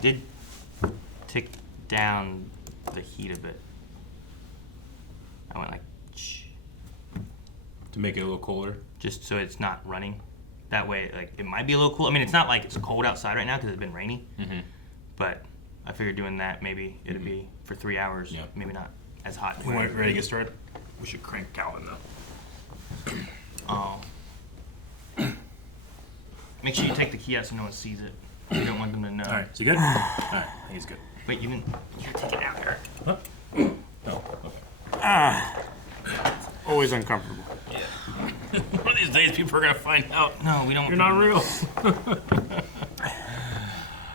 did tick down the heat a bit. I went like, shh. To make it a little colder? Just so it's not running. That way, like, it might be a little cool. I mean, it's not like it's cold outside right now because it's been rainy. Mm-hmm. But I figured doing that, maybe it'd be for 3 hours. Yeah. Maybe not as hot. You want ready to get started? We should crank Calvin though. Oh. Make sure you take the key out so no one sees it. You don't want them to know. All right, is he good? All right, I think he's good. Wait, you gotta take it out, Eric. Huh? No, okay. Always uncomfortable. Yeah. One of these days, people are gonna find out. No, we don't. You're not real.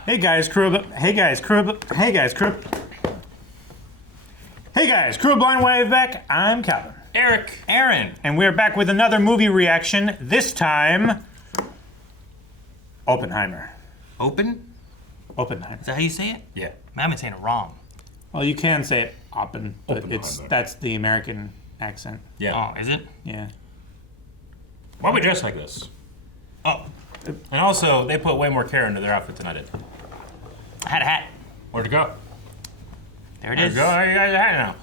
Hey guys, crew. Hey guys, crew. Hey guys, crew. Hey guys, crew. Blind Wave back. I'm Calvin. Eric. Aaron. And we're back with another movie reaction. This time, Oppenheimer. Oppenheimer. Is that how you say it? Yeah. I've been saying it wrong. Well, you can say it Oppen, but Oppenheimer. that's the American accent. Yeah. Oh, is it? Yeah. Why are we dressed like this? Oh. And also, they put way more care into their outfit than I did. I had a hat. Where'd it go? There it is. There you go. You guys a hat now.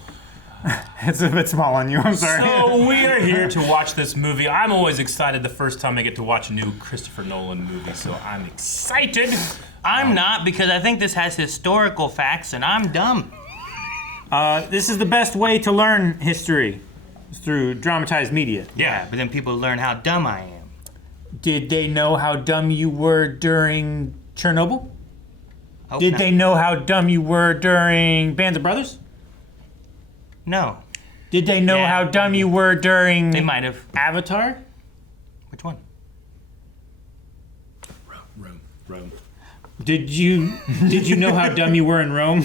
It's a bit small on you, I'm sorry. So we are here to watch this movie. I'm always excited the first time I get to watch a new Christopher Nolan movie, so I'm excited. I'm not, because I think this has historical facts and I'm dumb. This is the best way to learn history, is through dramatized media. Yeah, but then people learn how dumb I am. Did they know how dumb you were during Chernobyl? Hope Did not. they know how dumb you were during Band of Brothers? No. Did they know Yeah. how dumb you were during They might have. Avatar? Which one? Rome. Did you know how dumb you were in Rome?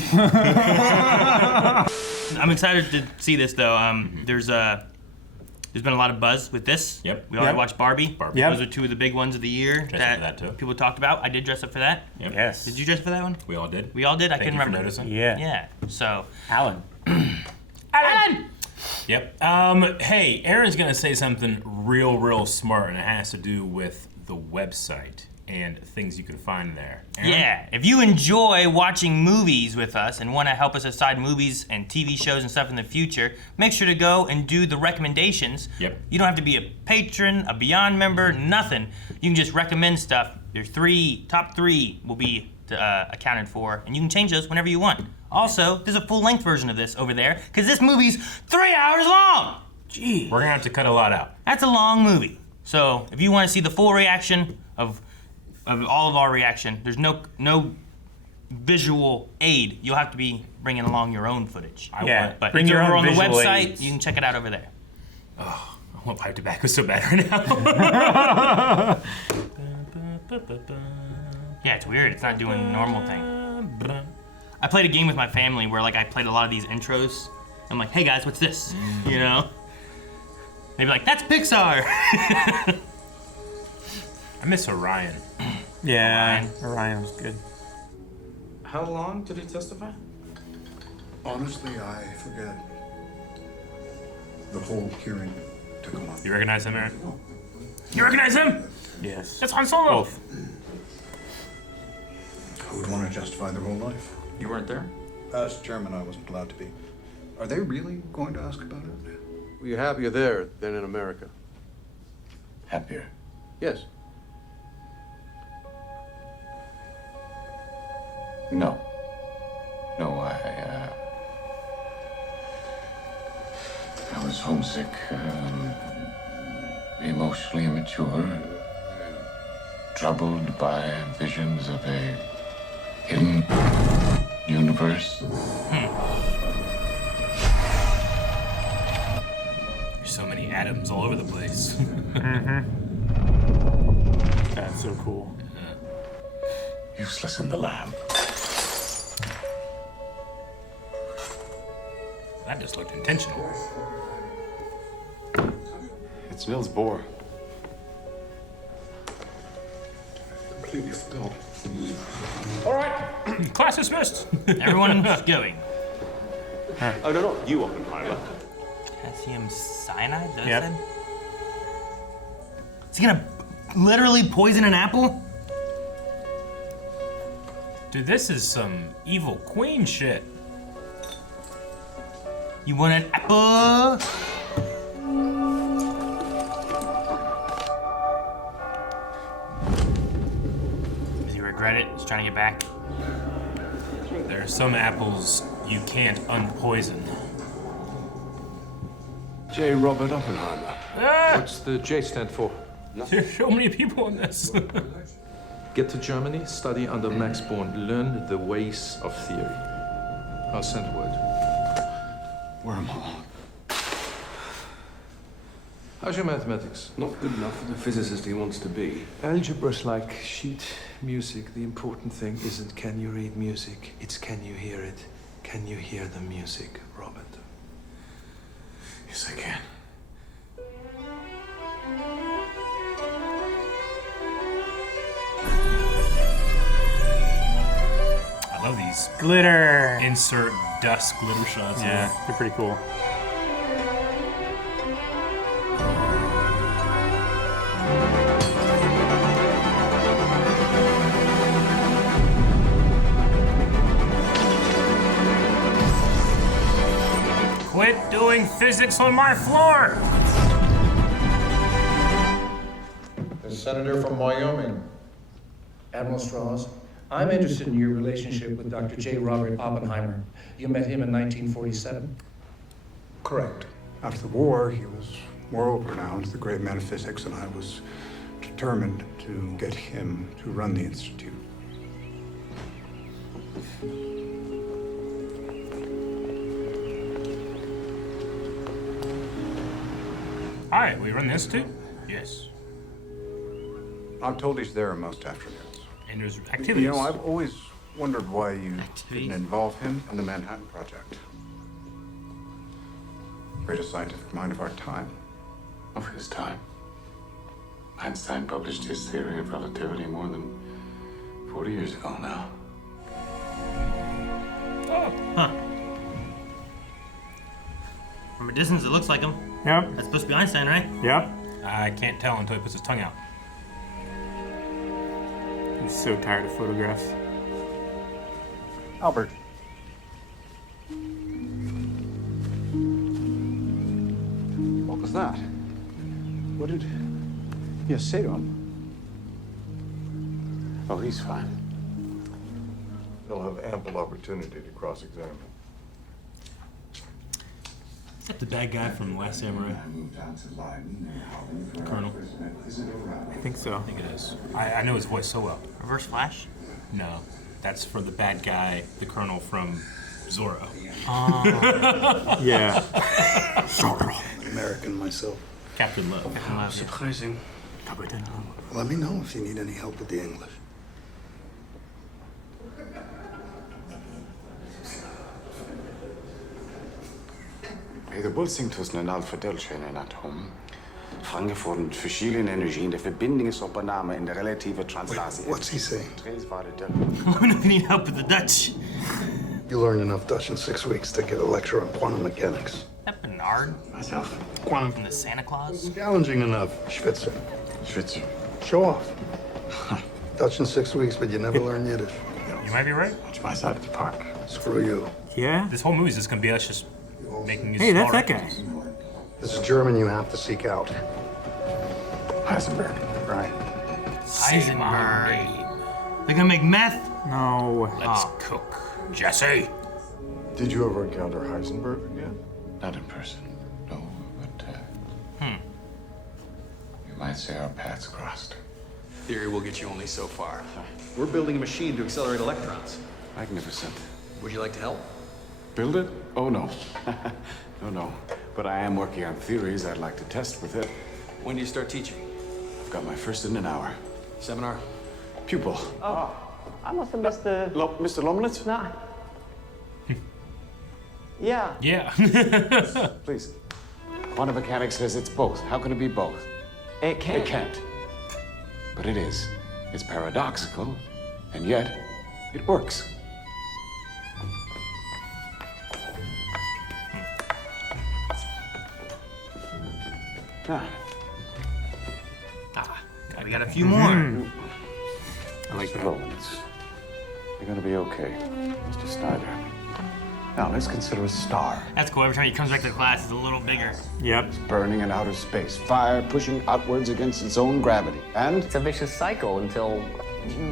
I'm excited to see this though. There's been a lot of buzz with this. Yep. We already Yep. watched Barbie. Yep. Those are two of the big ones of the year Dressed up for that, too. people talked about. I did dress up for that. Yep. Yes. Did you dress up for that one? We all did. We all did. I Thank couldn't you for remember. noticing. Yeah. Yeah. So. Alan. Alan. Yep. Hey, Aaron's gonna say something real smart, and it has to do with the website and things you can find there. Aaron? Yeah, if you enjoy watching movies with us and want to help us decide movies and TV shows and stuff in the future, make sure to go and do the recommendations. Yep. You don't have to be a patron, a Beyond member, nothing. You can just recommend stuff. Your top three will be accounted for, and you can change those whenever you want. Also, there's a full-length version of this over there, because this movie's 3 hours long! Gee. We're gonna have to cut a lot out. That's a long movie. So, if you want to see the full reaction of all of our reaction, there's no visual aid. You'll have to be bringing along your own footage. Yeah. But Bring if your you're over own on the visual website, aids. you can check it out over there. Oh, I want pipe tobacco so bad right now. Yeah, it's weird. It's not doing the normal thing. I played a game with my family where like I played a lot of these intros. I'm like, hey guys, what's this? You know? They'd be like, that's Pixar. I miss Orion. Yeah, Orion was good. How long did he testify? Honestly, I forget. The whole hearing took a month. You recognize him, Aaron? You recognize him? Yes. That's Han Solo. Both. Who would want to justify their whole life? You weren't there? As chairman, I wasn't allowed to be. Are they really going to ask about it? Were you happier there than in America? Happier. Yes. No. No, I was homesick, emotionally immature, troubled by visions of a hidden universe. There's so many atoms all over the place. That's so cool. Useless in the lab. That just looked intentional. It's Niels Bohr. Completely spilled. All right, class dismissed. Everyone's going. Oh, no, you, Oppenheimer. Potassium cyanide, is that what it Yep. said? Is he gonna literally poison an apple? Dude, this is some evil queen shit. You want an apple? Does he regret it? He's trying to get back. There are some apples you can't unpoison. J. Robert Oppenheimer. Ah! What's the J stand for? There's so many people in this. Get to Germany, study under Max Born, learn the ways of theory. I'll send word. Wormhole. How's your mathematics? Not good enough for the physicist he wants to be. Algebra's like sheet music. The important thing isn't can you read music, it's can you hear it. Can you hear the music, Robert? Yes, I can. I love these Glitter. insert dust glitter shots. Yeah, they're pretty cool. Quit doing physics on my floor! The senator from Wyoming. Admiral Strauss, I'm interested in your relationship with Dr. J. Robert Oppenheimer. You met him in 1947? Correct. After the war, he was world-renowned, the great man of physics, and I was determined to get him to run the institute. Hi, we run the institute? Yes. I'm told he's there most afternoons. And there's activities. You know, I've always wondered why you Activities? didn't involve him in the Manhattan Project. Greatest scientific mind of our time. Of his time. Einstein published his theory of relativity more than 40 years ago now. From a distance, it looks like him. Yep. That's supposed to be Einstein, right? Yep. I can't tell until he puts his tongue out. He's so tired of photographs. Albert. What was that? What did you say to him? Oh, he's fine. They'll have ample opportunity to cross-examine. Is that the bad guy from Last Samurai? Colonel? I think so. I think it is. I know his voice so well. Reverse Flash? No, that's for the bad guy, the Colonel from Zorro. Yeah. American myself. Captain Love. Surprising. Let me know if you need any help with the English. De botsing tussen een alfa-delta en een atoom hangen van verschillende energieën. De verbinding is opname in de relatieve translatie. What's he saying? We don't need help with the Dutch. You learned enough Dutch in 6 weeks to get a lecture on quantum mechanics. That Bernard Myself. Quantum. from the Santa Claus? Challenging enough. Schwitzer. Schwitzer. Show off. Dutch in 6 weeks, but you never learn Yiddish. You might be right. It's my side of the park. Screw you. Yeah? This whole movie is just gonna be us just making these Hey, that's small that guy. references. This is German you have to seek out. Heisenberg. Right. Heisenberg. They're gonna make meth? No. Let's cook. Jesse! Did you ever encounter Heisenberg again? Not in person, no, but you might say our paths crossed. Theory will get you only so far. We're building a machine to accelerate electrons. Magnificent. Would you like to help? Build it? Oh, no. No. But I am working on theories I'd like to test with it. When do you start teaching? I've got my first in an hour. Seminar? Pupil. I must have missed the... Mr. Lomnitz? Nah. Yeah. Yeah. Please. Quantum mechanics says it's both. How can it be both? It can't. It can't. But it is. It's paradoxical, and yet it works. We got a few more. I like that. Lomnitz. You're gonna be okay, Mr. Snyder. Now, let's consider a star. That's cool. Every time he comes back to class, it's a little bigger. Yep. It's burning in outer space, fire pushing outwards against its own gravity. And? It's a vicious cycle until...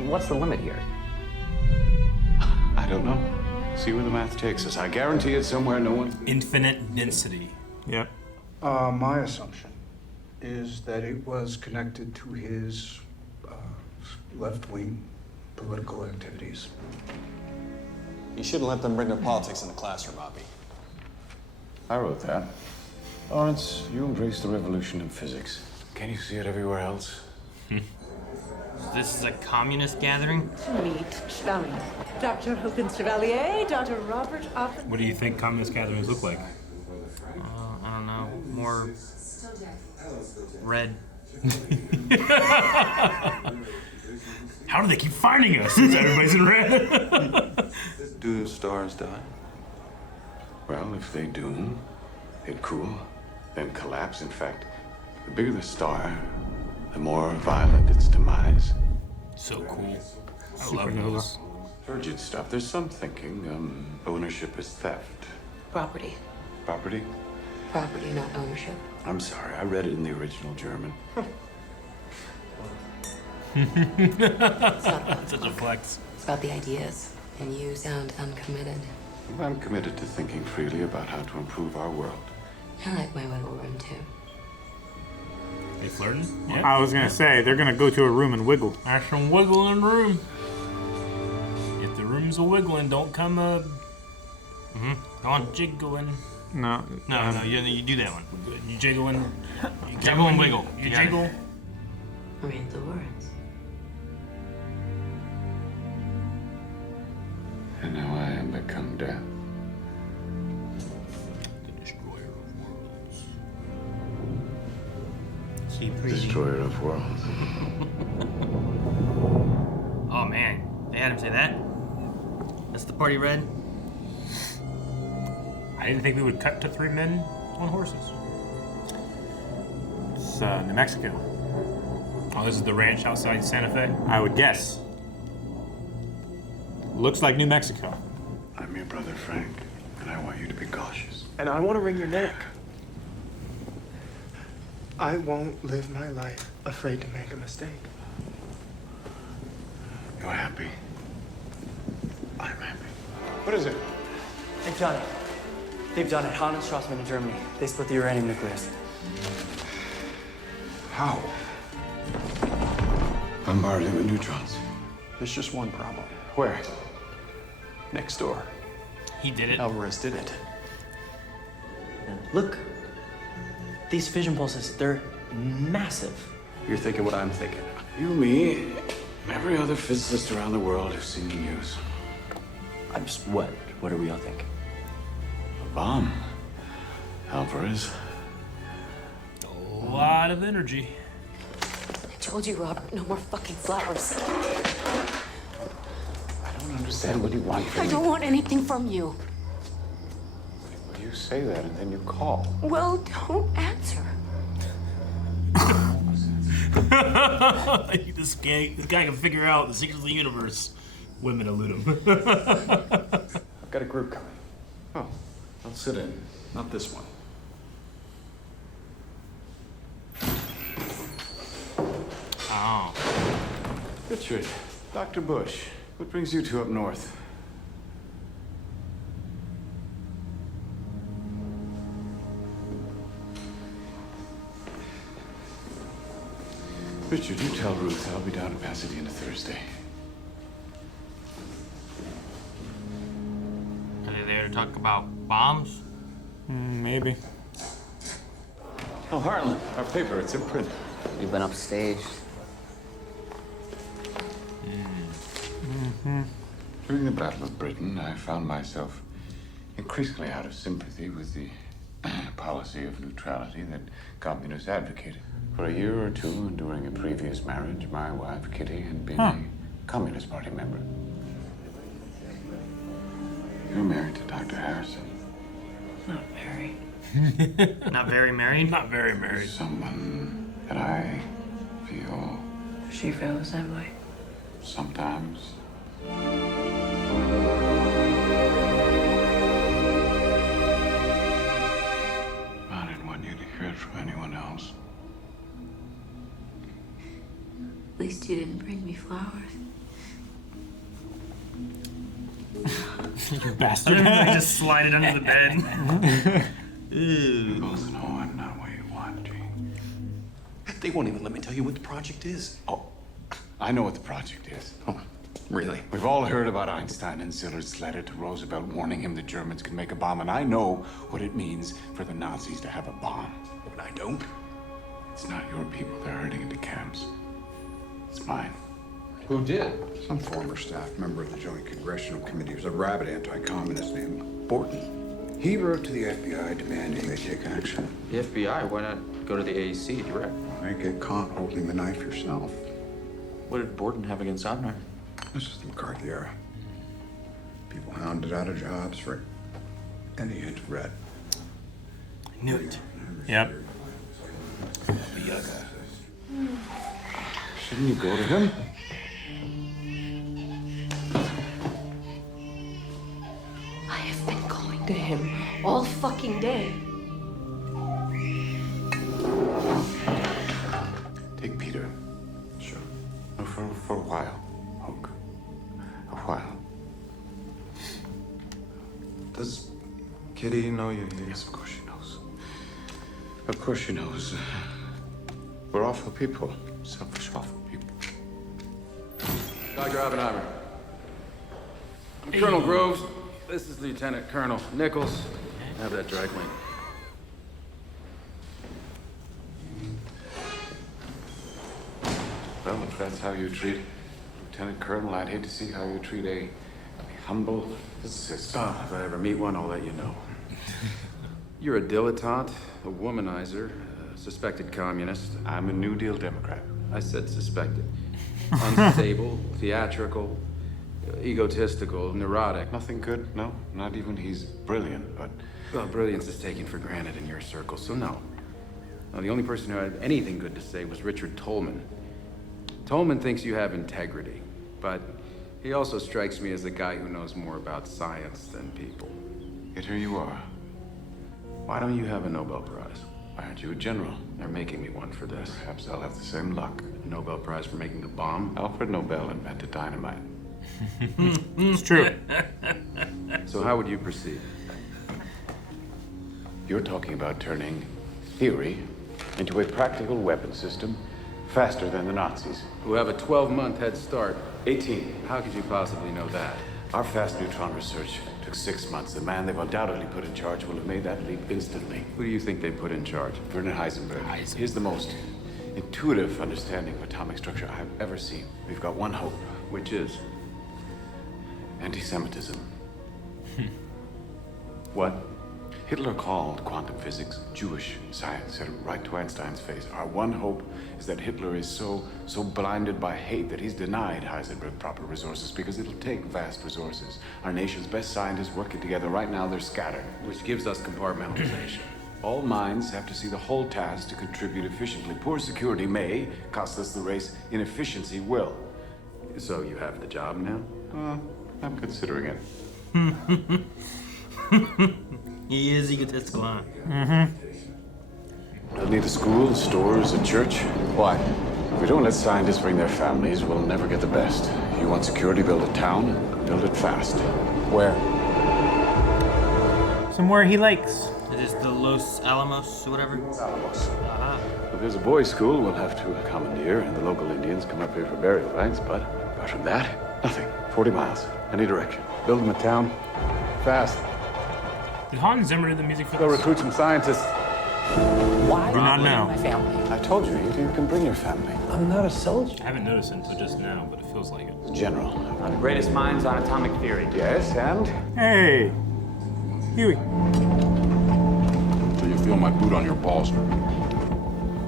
What's the limit here? I don't know. See where the math takes us. I guarantee it's somewhere no one... Infinite density. Yep. My assumption is that it was connected to his left-wing political activities. You shouldn't let them bring their politics in the classroom, Bobby. I wrote that. Lawrence, you embrace the revolution in physics. Can you see it everywhere else? This is a communist gathering? Meet Chevalier. Dr. Hopkins Chevalier, Dr. Robert Oppenheimer. What do you think communist gatherings look like? I don't know. More red. How do they keep finding us since everybody's in red? Do stars die? Well, if they do, they'd cool, then collapse. In fact, the bigger the star, the more violent its demise. So cool. I love Supernova. those. Turgid stuff. There's some thinking ownership is theft. Property. Property? Property, not ownership. I'm sorry, I read it in the original German. It's not about Such a flex. It's about the ideas. And you sound uncommitted. I'm committed to thinking freely about how to improve our world. I like my wiggle room too. They flirting? I was gonna say they're gonna go to a room and wiggle. There's some wiggle in the room. If the room's a wiggling, don't come Go on. jiggling. No. No, you do that one. You jiggling. You Jiggle and wiggle. You You got it. jiggle. Read the words. And now I am become death. The destroyer of worlds. Keep reading. Destroyer of worlds. Oh man, they had him say that. That's the party red. I didn't think we would cut to 3 men on horses. It's New Mexico. Oh, this is the ranch outside Santa Fe? I would guess. Looks like New Mexico. I'm your brother, Frank, and I want you to be cautious. And I want to wring your neck. I won't live my life afraid to make a mistake. You're happy. I'm happy. What is it? They've done it. They've done it. Han and Strassman in Germany. They split the uranium nucleus. How? Bombarded with neutrons. There's just one problem. Where? Next door. He did it. Alvarez did it. Look. These fission pulses, they're massive. You're thinking what I'm thinking. You, me, every other physicist around the world have seen the news. I'm just, what? What do we all think? A bomb. Alvarez. A lot of energy. I told you, Robert, no more fucking flowers. I don't understand what you want from I me. don't want anything from you. Well, you say that and then you call. Well, don't answer. this guy can figure out the secrets of the universe. Women elude him. I've got a group coming. Oh, I'll sit in. Not this one. Oh. Richard, Dr. Bush, what brings you two up north? Richard, you tell Ruth I'll be down in Pasadena Thursday. Are they there to talk about bombs? Maybe. Oh, Harlan, our paper, it's in print. You've been upstaged. During the Battle of Britain, I found myself increasingly out of sympathy with the policy of neutrality that communists advocated. For a year or two, and during a previous marriage, my wife, Kitty, had been a Communist Party member. You're married to Dr. Harrison. Not very. Not very married? Not very married. Someone that I feel Does she feel the same way? sometimes least you didn't bring me flowers. You bastard. I just slide it under the bed. You both know I'm not where you want, Gene. They won't even let me tell you what the project is. Oh, I know what the project is. Oh, really? We've all heard about Einstein and Ziller's letter to Roosevelt warning him the Germans could make a bomb, and I know what it means for the Nazis to have a bomb. But I don't. It's not your people they're herding into camps. It's mine. Who did? Some former staff member of the Joint Congressional Committee. He was a rabid anti-communist named Borton. He wrote to the FBI demanding they take action. The FBI? Why not go to the AEC direct? You get caught holding the knife yourself. What did Borton have against Oppenheimer? This is the McCarthy era. People hounded out of jobs for any hint of red. Knew it. Yep. Shouldn't you go to him? I have been going to him all fucking day. Take Peter. Sure. No, for a while, Hoke. A while. Does Kitty know you're here? Yes, of course she knows. Of course she knows. We're awful people. Selfish, awful people. Dr. Oppenheimer. I'm Colonel Groves. This is Lieutenant Colonel Nichols. Have that dry clean. Well, if that's how you treat Lieutenant Colonel, I'd hate to see how you treat a humble physicist. Oh, if I ever meet one, I'll let you know. You're a dilettante, a womanizer, a suspected communist. I'm a New Deal Democrat. I said suspected. Unstable, theatrical, egotistical, neurotic. Nothing good, no? Not even he's brilliant, but... Well, brilliance is taken for granted in your circle, so no. No, the only person who had anything good to say was Richard Tolman. Tolman thinks you have integrity, but he also strikes me as a guy who knows more about science than people. Yet here you are. Why don't you have a Nobel Prize? Why aren't you a general? They're making me one for this. Perhaps I'll have the same luck. A Nobel Prize for making a bomb? Alfred Nobel invented dynamite. It's true. So how would you proceed? You're talking about turning theory into a practical weapon system faster than the Nazis. Who have a 12-month head start. 18. How could you possibly know that? Our fast neutron research took 6 months. The man they've undoubtedly put in charge will have made that leap instantly. Who do you think they put in charge? Werner Heisenberg. He's the most intuitive understanding of atomic structure I've ever seen. We've got one hope. Which is? Anti-Semitism. What? Hitler called quantum physics Jewish science, said it right to Einstein's face. Our one hope is that Hitler is so blinded by hate that he's denied Heisenberg proper resources, because it'll take vast resources. Our nation's best scientists working together right now, they're scattered. Which gives us compartmentalization. All minds have to see the whole task to contribute efficiently. Poor security may cost us the race. Inefficiency will. So you have the job now? I'm considering it. He is egotistical, huh? We'll need a school, stores, a church. Why? If we don't let scientists bring their families, we'll never get the best. You want security, build a town, build it fast. Where? Somewhere he likes. Is this the Los Alamos or whatever? Alamos. If there's a boys' school, we'll have to commandeer, and the local Indians come up here for burial rights, but apart from that, nothing. 40 miles, any direction. Build them a town, fast. Did Hans Zimmer do the music for Go this? recruit some scientists. Why? Do not know. My family. I told you, you can bring your family. I'm not a soldier. I haven't noticed it until just now, but it feels like it. General. One of the greatest minds on atomic theory. Yes, and? Hey, Huey. So you feel my boot on your balls.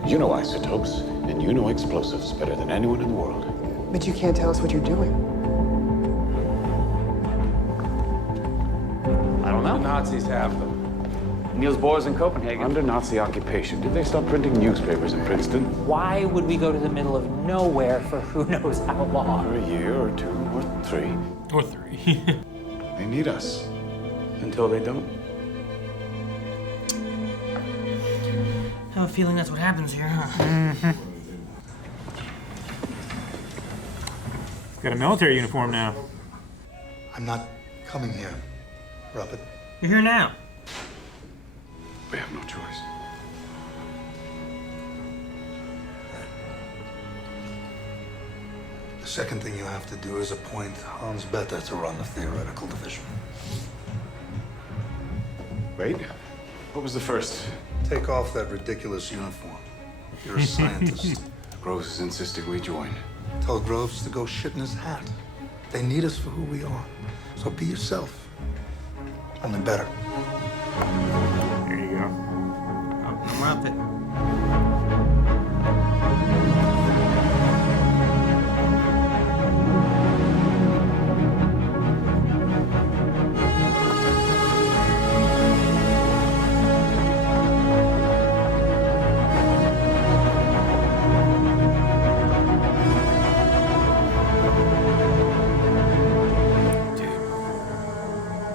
You know isotopes, and you know explosives better than anyone in the world. But you can't tell us what you're doing. I don't know. The Nazis have them. Niels Bohr's in Copenhagen. Under Nazi occupation, did they stop printing newspapers in Princeton? Why would we go to the middle of nowhere for who knows how long? For a year or 2 or 3. Or 3. They need us. Until they don't. I have a feeling that's what happens here, huh? Got a military uniform now. I'm not coming here, Robert. You're here now. We have no choice. The second thing you have to do is appoint Hans Bethe to run the theoretical division. Wait, what was the first? Take off that ridiculous uniform. You're a scientist. Groves is insisting we join. Tell Groves to go shit in his hat. They need us for who we are. So be yourself. Only better. There you go. Oh, no more outfit.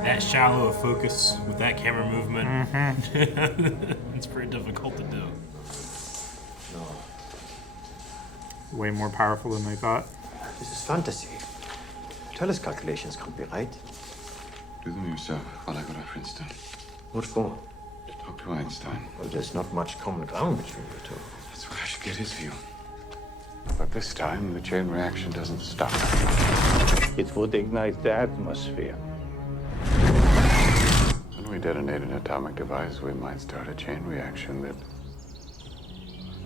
That shallow of focus with that camera movement, it's pretty difficult to do. Way more powerful than I thought. This is fantasy. Tell us calculations can't be right. Do them yourself while I go to Princeton. What for? To talk to Einstein. Well, there's not much common ground between you two. That's where I should get his view. But this time, the chain reaction doesn't stop. It would ignite the atmosphere. When we detonate an atomic device, we might start a chain reaction that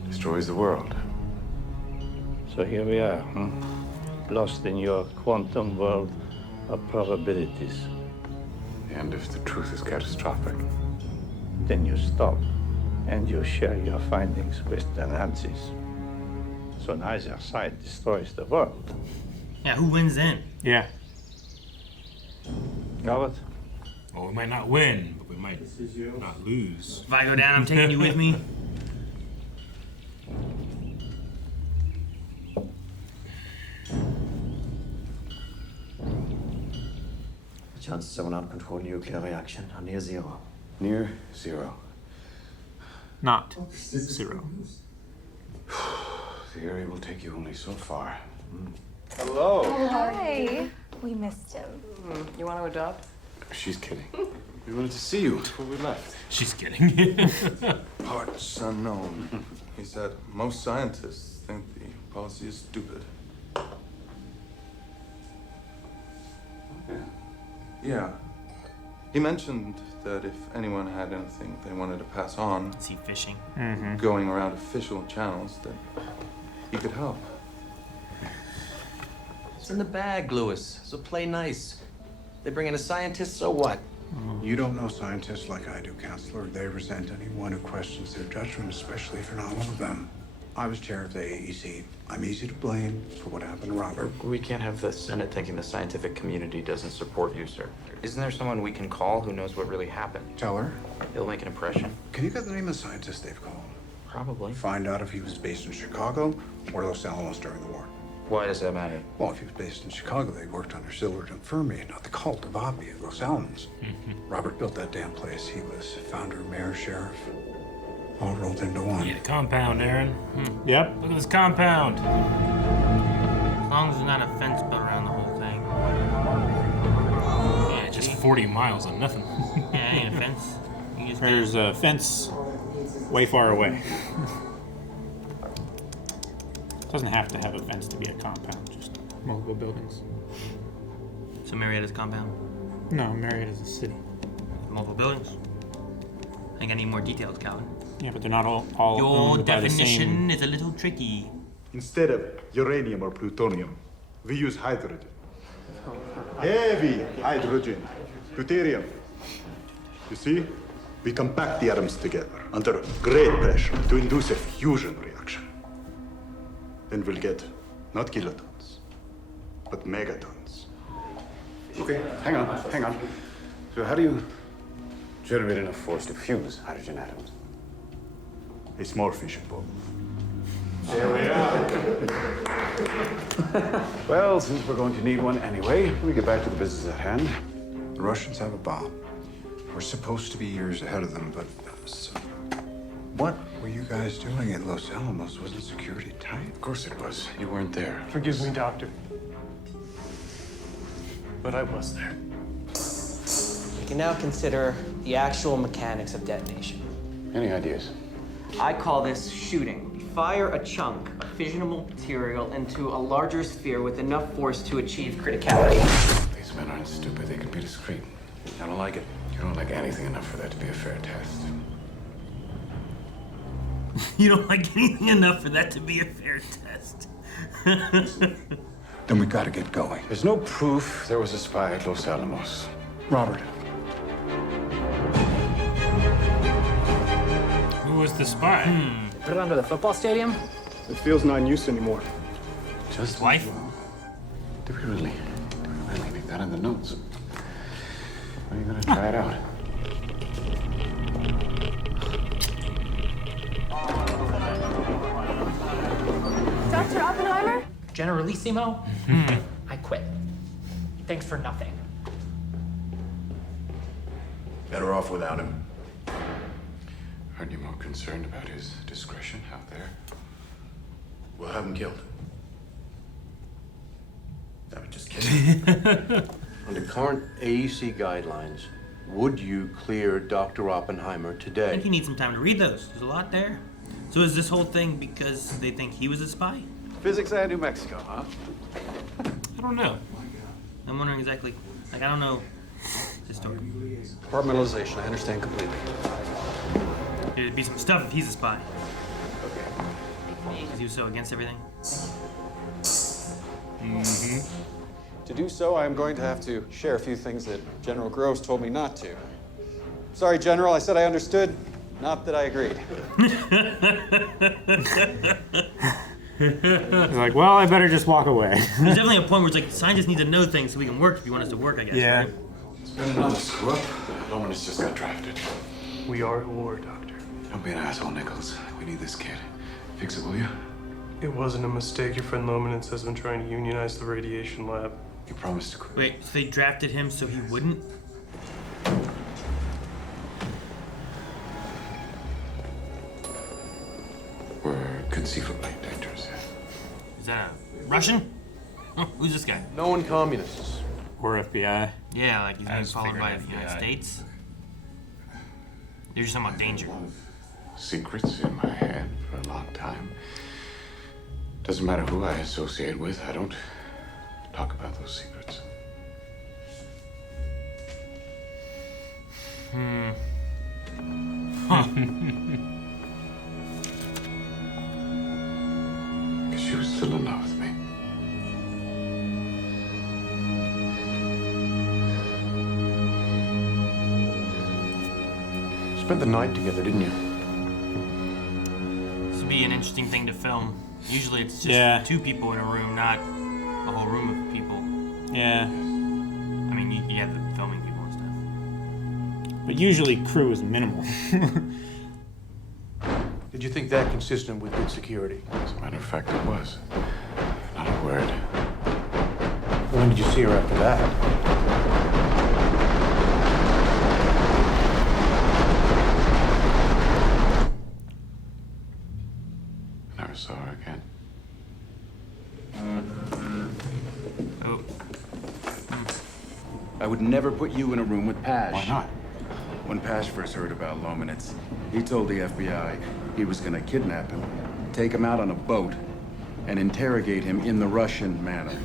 destroys the world. So here we are, lost in your quantum world of probabilities. And if the truth is catastrophic, then you stop and you share your findings with the Nazis. So neither side destroys the world. Yeah, who wins then? Yeah. Robert? Well, we might not win, but we might not lose. If I go down, I'm taking you with me. The chances of an out-of-control nuclear reaction are near zero. Near zero. Not zero. The area will take you only so far. Hello. Oh, hi. We missed him. You want to adopt? She's kidding. We wanted to see you before we left. She's kidding. Parts unknown. He said most scientists think the policy is stupid. Yeah. He mentioned that if anyone had anything they wanted to pass on, Is he fishing? going around official channels, that he could help. It's in the bag, Lewis. So play nice. They bring in a scientist, so what? You don't know scientists like I do, Counselor. They resent anyone who questions their judgment, especially if you're not one of them. I was chair of the AEC. I'm easy to blame for what happened to Robert. We can't have the Senate thinking the scientific community doesn't support you, sir. Isn't there someone we can call who knows what really happened? Tell her. It'll make an impression. Can you get the name of the scientist they've called? Probably. Find out if he was based in Chicago or Los Alamos during the war. Why does that matter? Well, if he was based in Chicago, they worked under Sillard and Fermi, not the cult of Oppie at Los Alamos. Robert built that damn place. He was founder, mayor, sheriff, all rolled into one. Yeah, the compound, Aaron. Yep. Look at this compound. As long as there's not a fence built around the whole thing. Yeah, just 40 miles on nothing. Yeah, it ain't a fence. You just There's a fence way far away. Doesn't have to have a fence to be a compound, just multiple buildings. So Marietta's compound? No, Marietta's a city. Multiple buildings? I think I need more details, Calvin. Yeah, but they're not all Your owned by the definition same... is a little tricky. Instead of uranium or plutonium, we use hydrogen. Heavy hydrogen, deuterium. You see, we compact the atoms together under great pressure to induce a fusion reaction. Then we'll get not kilotons, but megatons. Okay, hang on. So how do you generate enough force to fuse hydrogen atoms? A small fission bomb. There we are. Well, since we're going to need one anyway, we get back to the business at hand. The Russians have a bomb. We're supposed to be years ahead of them, but what were you guys doing at Los Alamos? Wasn't security tight? Of course it was. You weren't there. Forgive me, Doctor. but I was there. We can now consider the actual mechanics of detonation. Any ideas? I call this shooting. We fire a chunk of fissionable material into a larger sphere with enough force to achieve criticality. These men aren't stupid. They can be discreet. I don't like it. You don't like anything enough for that to be a fair test. You don't like anything enough for that to be a fair test. Then we gotta get going. There's no proof there was a spy at Los Alamos. Robert. Who was the spy? Put it under the football stadium? It feels not in use anymore. Just wife? Do we really need that in the notes? Are you gonna try it out? Dr. Oppenheimer? Generalissimo? I quit. Thanks for nothing. Better off without him. Aren't you more concerned about his discretion out there? We'll have him killed. No, just kidding. Under current AEC guidelines, would you clear Dr. Oppenheimer I today? think he needs some time to read those. There's a lot there. So is this whole thing because they think he was a spy? Physics out of New Mexico, huh? I don't know. I'm wondering exactly. Like, I don't know his story. Compartmentalization, I understand completely. There'd be some stuff if he's a spy. Because he was so against everything. To do so, I am going to have to share a few things that General Groves told me not to. Sorry, General, I said I understood, not that I agreed. He's like, well, I better just walk away. There's definitely a point where it's like, scientists need to know things so we can work if you want us to work, I guess. Yeah. Right? It's been another screw up. Lomanus just got drafted. We are at war, Doctor. Don't be an asshole, Nichols. We need this kid. Fix it, will you? It wasn't a mistake. Your friend Lomanitz has been trying to unionize the radiation lab. You promised to quit. Wait, so they drafted him so he wouldn't? We're conceivably dangerous. Is that a Russian? Who's this guy? Known communists. Or FBI. Yeah, like he's being was followed by figuring the United FBI. States. They're just talking about danger. Secrets in my head for a long time. Doesn't matter who I associate with, I don't talk about those secrets. Huh. Because she was still in love with me. Spent the night together, didn't you? This would be an interesting thing to film. Usually it's just Yeah. two people in a room, not a whole room of people. Yeah. I mean, you have the filming people and stuff. But usually crew is minimal. Did you think that consistent with good security? As a matter of fact, it was. Not a word. When did you see her after that? I never saw her again. Oh. I would never put you in a room with Pash. Why not? When Pash first heard about Lomanitz, he told the FBI he was gonna kidnap him, take him out on a boat, and interrogate him in the Russian manner.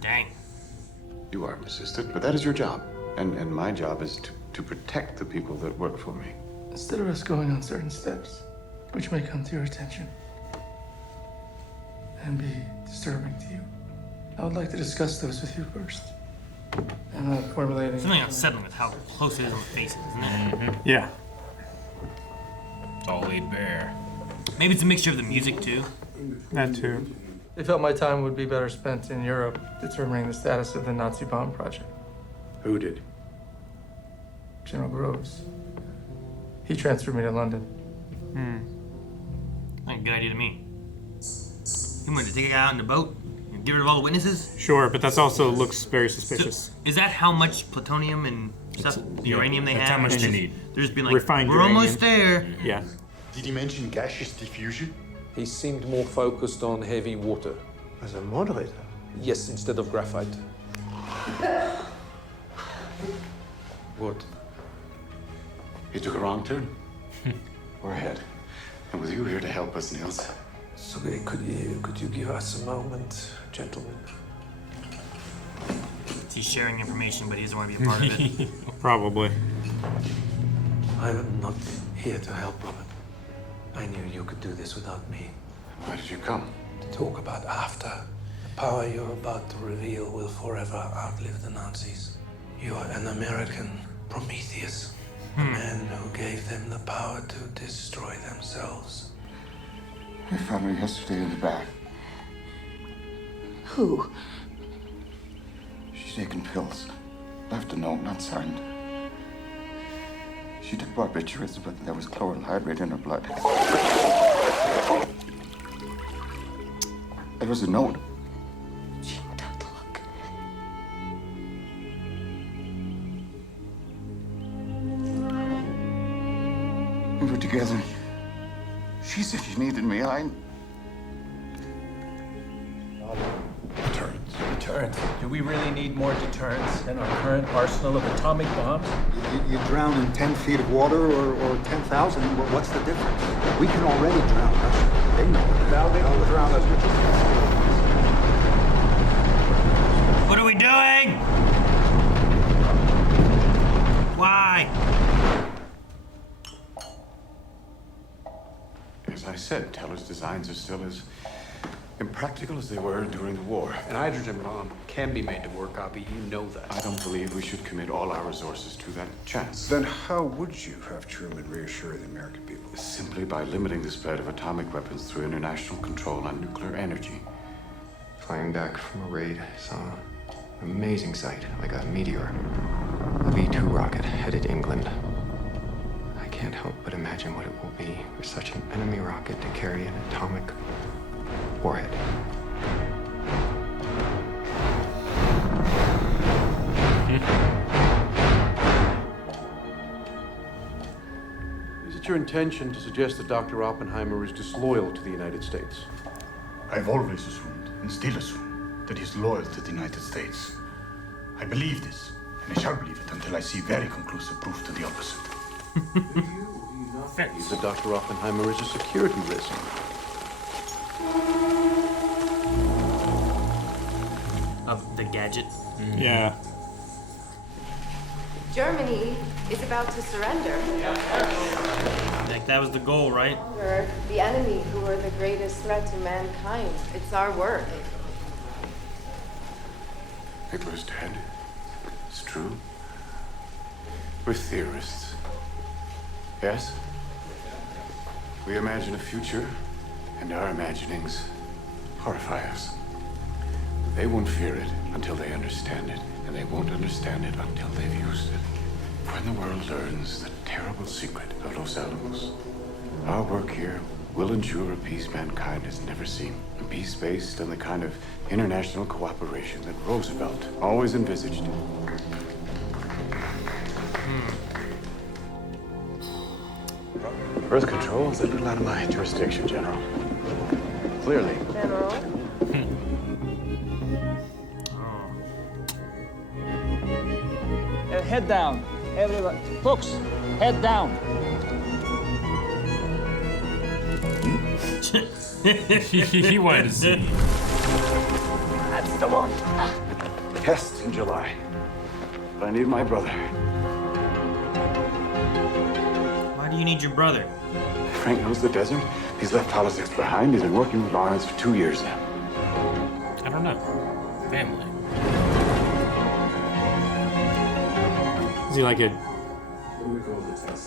Dang. You are persistent, but that is your job. And my job is to protect the people that work for me. Instead of us going on certain steps, which may come to your attention and be disturbing to you, I would like to discuss those with you first. And not formulating. Something unsettling with how close it is on the faces, isn't it? Yeah. It's all laid bare. Maybe it's a mixture of the music too. That too. They felt my time would be better spent in Europe determining the status of the Nazi bomb project. Who did? General Groves. He transferred me to London. Like a good idea to me. He wanted to take a guy out in a boat and get rid of all the witnesses. Sure, but that also looks very suspicious. So, is that how much plutonium and stuff, uranium they that's have? how much It's they just- need. They're just being like, Refined we're uranium. almost there. Yeah. Did he mention gaseous diffusion? He seemed more focused on heavy water. As a moderator? Yes, instead of graphite. What? He took a wrong turn. We're ahead. And with you here to help us, Niels. So, could you give us a moment, gentlemen? He's sharing information, but he doesn't want to be a part of it. Probably. I'm not here to help, Robert. I knew you could do this without me. Why did you come? To talk about after. The power you're about to reveal will forever outlive the Nazis. You are an American Prometheus. A man who gave them the power to destroy themselves. I found her yesterday in the bath. Who? She's taken pills. Left a note, not signed. She took barbiturates, but there was chloral hydrate in her blood. It was a note. We were together. She said she needed me. Deterrence? Do we really need more deterrence than our current arsenal of atomic bombs? You drown in 10 feet of water or 10,000, what's the difference? We can already drown Russia. They know it. Now they will drown us. What are we doing? Why? As I said, Teller's designs are still as impractical as they were during the war. An hydrogen bomb can be made to work, Oppie. You know that. I don't believe we should commit all our resources to that chance. Then how would you have Truman reassure the American people? Simply by limiting the spread of atomic weapons through international control on nuclear energy. Flying back from a raid, I saw an amazing sight, like a meteor. A V-2 rocket headed England. I can't help but imagine what it will be for such an enemy rocket to carry an atomic warhead. Is it your intention to suggest that Dr. Oppenheimer is disloyal to the United States? I've always assumed, and still assume, that he's loyal to the United States. I believe this, and I shall believe it until I see very conclusive proof to the opposite. Believe that Dr. Oppenheimer is a security risk. Of the gadget? Yeah. Germany is about to surrender. Like that was the goal, right? We're the enemy who are the greatest threat to mankind. It's our work. Hitler's dead. It's true. We're theorists. Yes? We imagine a future, and our imaginings horrify us. They won't fear it until they understand it, and they won't understand it until they've used it. When the world learns the terrible secret of Los Alamos, our work here will ensure a peace mankind has never seen. A peace based on the kind of international cooperation that Roosevelt always envisaged. Birth control is a little out of my jurisdiction, General. Clearly. General? Head down. Everyone. Folks, head down. He wanted to see. That's the one. Tests in July. But I need my brother. Why do you need your brother? Frank knows the desert. He's left politics behind. He's been working with Lawrence for 2 years now. I don't know. Family. Is he like a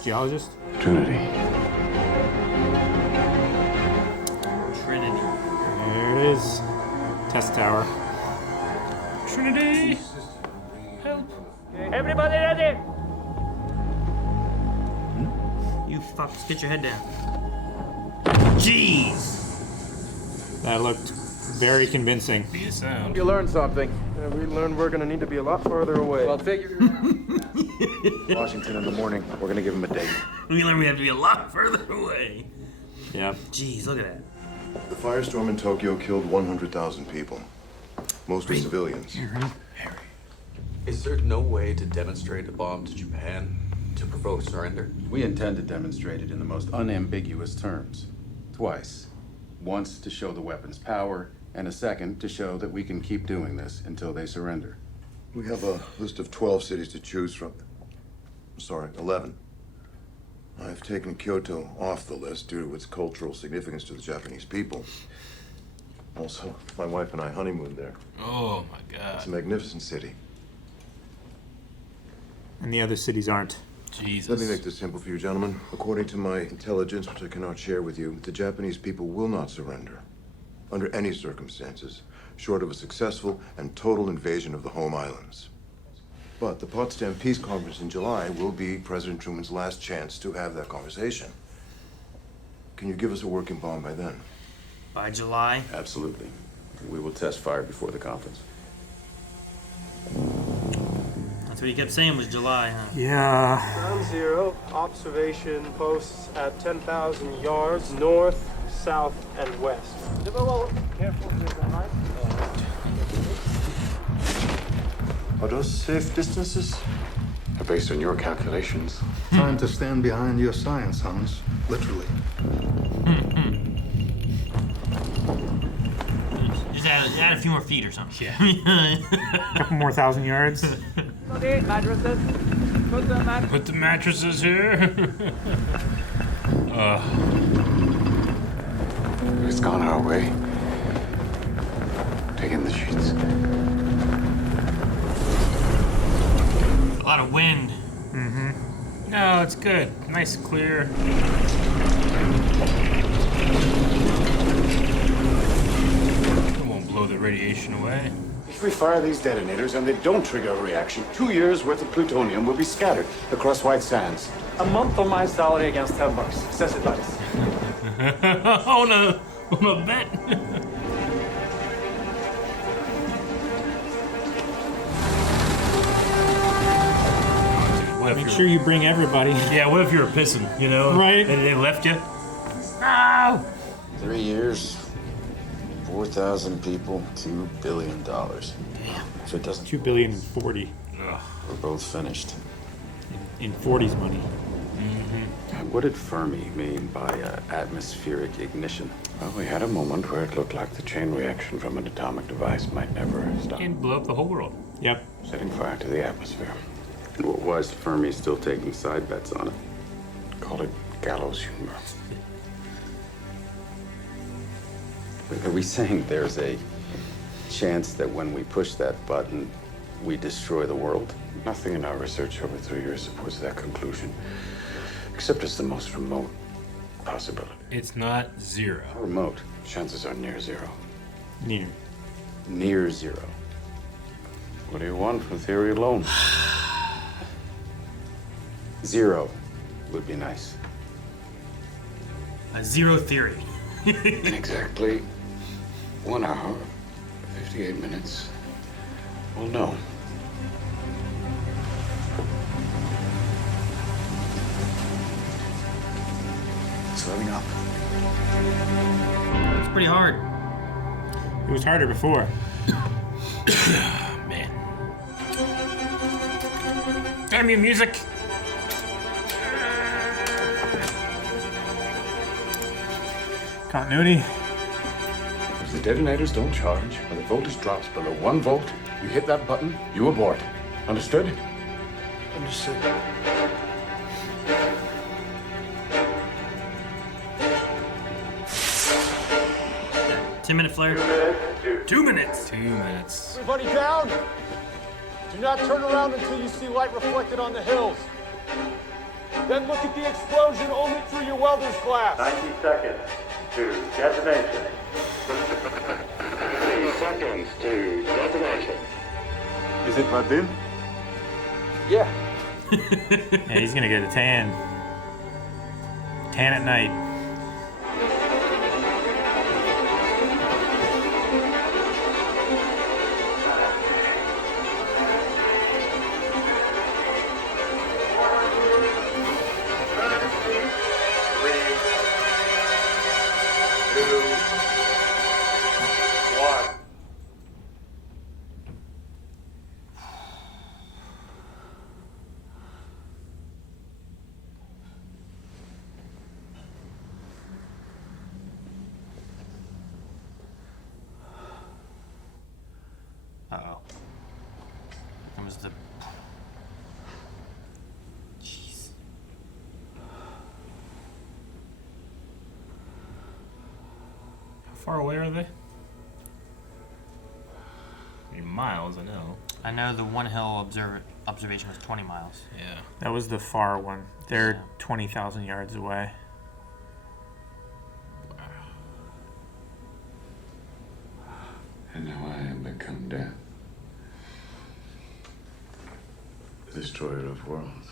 geologist? Trinity. Trinity. There it is. Test tower. Trinity! Help! Everybody ready? You fucks, get your head down. Jeez! That looked very convincing. Be a sound. You learned something. We learned we're gonna need to be a lot farther away. Well, figure. Washington in the morning. We're gonna give him a date. We learned we have to be a lot further away. Yep. Jeez, look at that. The firestorm in Tokyo killed 100,000 people. Most were civilians. Is there no way to demonstrate a bomb to Japan to provoke surrender? We intend to demonstrate it in the most unambiguous terms. Twice. Once to show the weapon's power, and a second to show that we can keep doing this until they surrender. We have a list of 12 cities to choose from. Sorry, 11. I've taken Kyoto off the list due to its cultural significance to the Japanese people. Also, my wife and I honeymooned there. Oh my God. It's a magnificent city. And the other cities aren't. Jesus. Let me make this simple for you, gentlemen. According to my intelligence, which I cannot share with you, the Japanese people will not surrender under any circumstances, short of a successful and total invasion of the home islands. But the Potsdam Peace Conference in July will be President Truman's last chance to have that conversation. Can you give us a working bomb by then? By July? Absolutely. We will test fire before the conference. That's what he kept saying was July, huh? Yeah. Ground zero, observation posts at 10,000 yards north, south, and west. Careful with the knife. Are those safe distances? Based on your calculations. Time to stand behind your science, Hans. Literally. Just add a few more feet or something. Yeah. A couple more 1,000 yards. Okay, mattresses. Put the mattresses here. It's gone our way. Taking the sheets. A lot of wind. Mm-hmm. No, it's good. Nice, clear. It won't blow the radiation away. If we fire these detonators and they don't trigger a reaction, 2 years worth of plutonium will be scattered across White Sands. A month of my salary against $10. Says it nice. on a bet. Make sure you bring everybody. Yeah, what if you were pissing, you know? Right. And they left you? No! 3 years, 4,000 people, $2 billion. Damn. So it doesn't. 2 billion and 40. Ugh. We're both finished. In 40s money. What did Fermi mean by atmospheric ignition? Well, we had a moment where it looked like the chain reaction from an atomic device might never stop. And blow up the whole world. Yep. Setting fire to the atmosphere. Why is Fermi still taking side bets on it? Call it gallows humor. Are we saying there's a chance that when we push that button, we destroy the world? Nothing in our research over 3 years supports that conclusion, except it's the most remote possibility. It's not zero. Remote. Chances are near zero. Near. Near zero. What do you want from theory alone? Zero would be nice. A zero theory. In exactly 1 hour, 58 minutes, we'll know. It's loading up. It's pretty hard. It was harder before. Man. Damn you, music! Continuity. If the detonators don't charge, when the voltage drops below 1 volt, you hit that button, you abort. Understood? Understood. 10-minute flare. 2 minutes. 2 minutes. Everybody down! Do not turn around until you see light reflected on the hills. Then look at the explosion only through your welder's glass. 90 seconds to detonation. 3 seconds to detonation. Is it Vadim? Yeah. Yeah, he's gonna get a tan. Tan at night. was the... Jeez. How far away are they? I mean, miles, I know. I know the one hill observation was 20 miles. Yeah. That was the far one. They're 20,000 yards away. And now I have become death. The destroyer of worlds.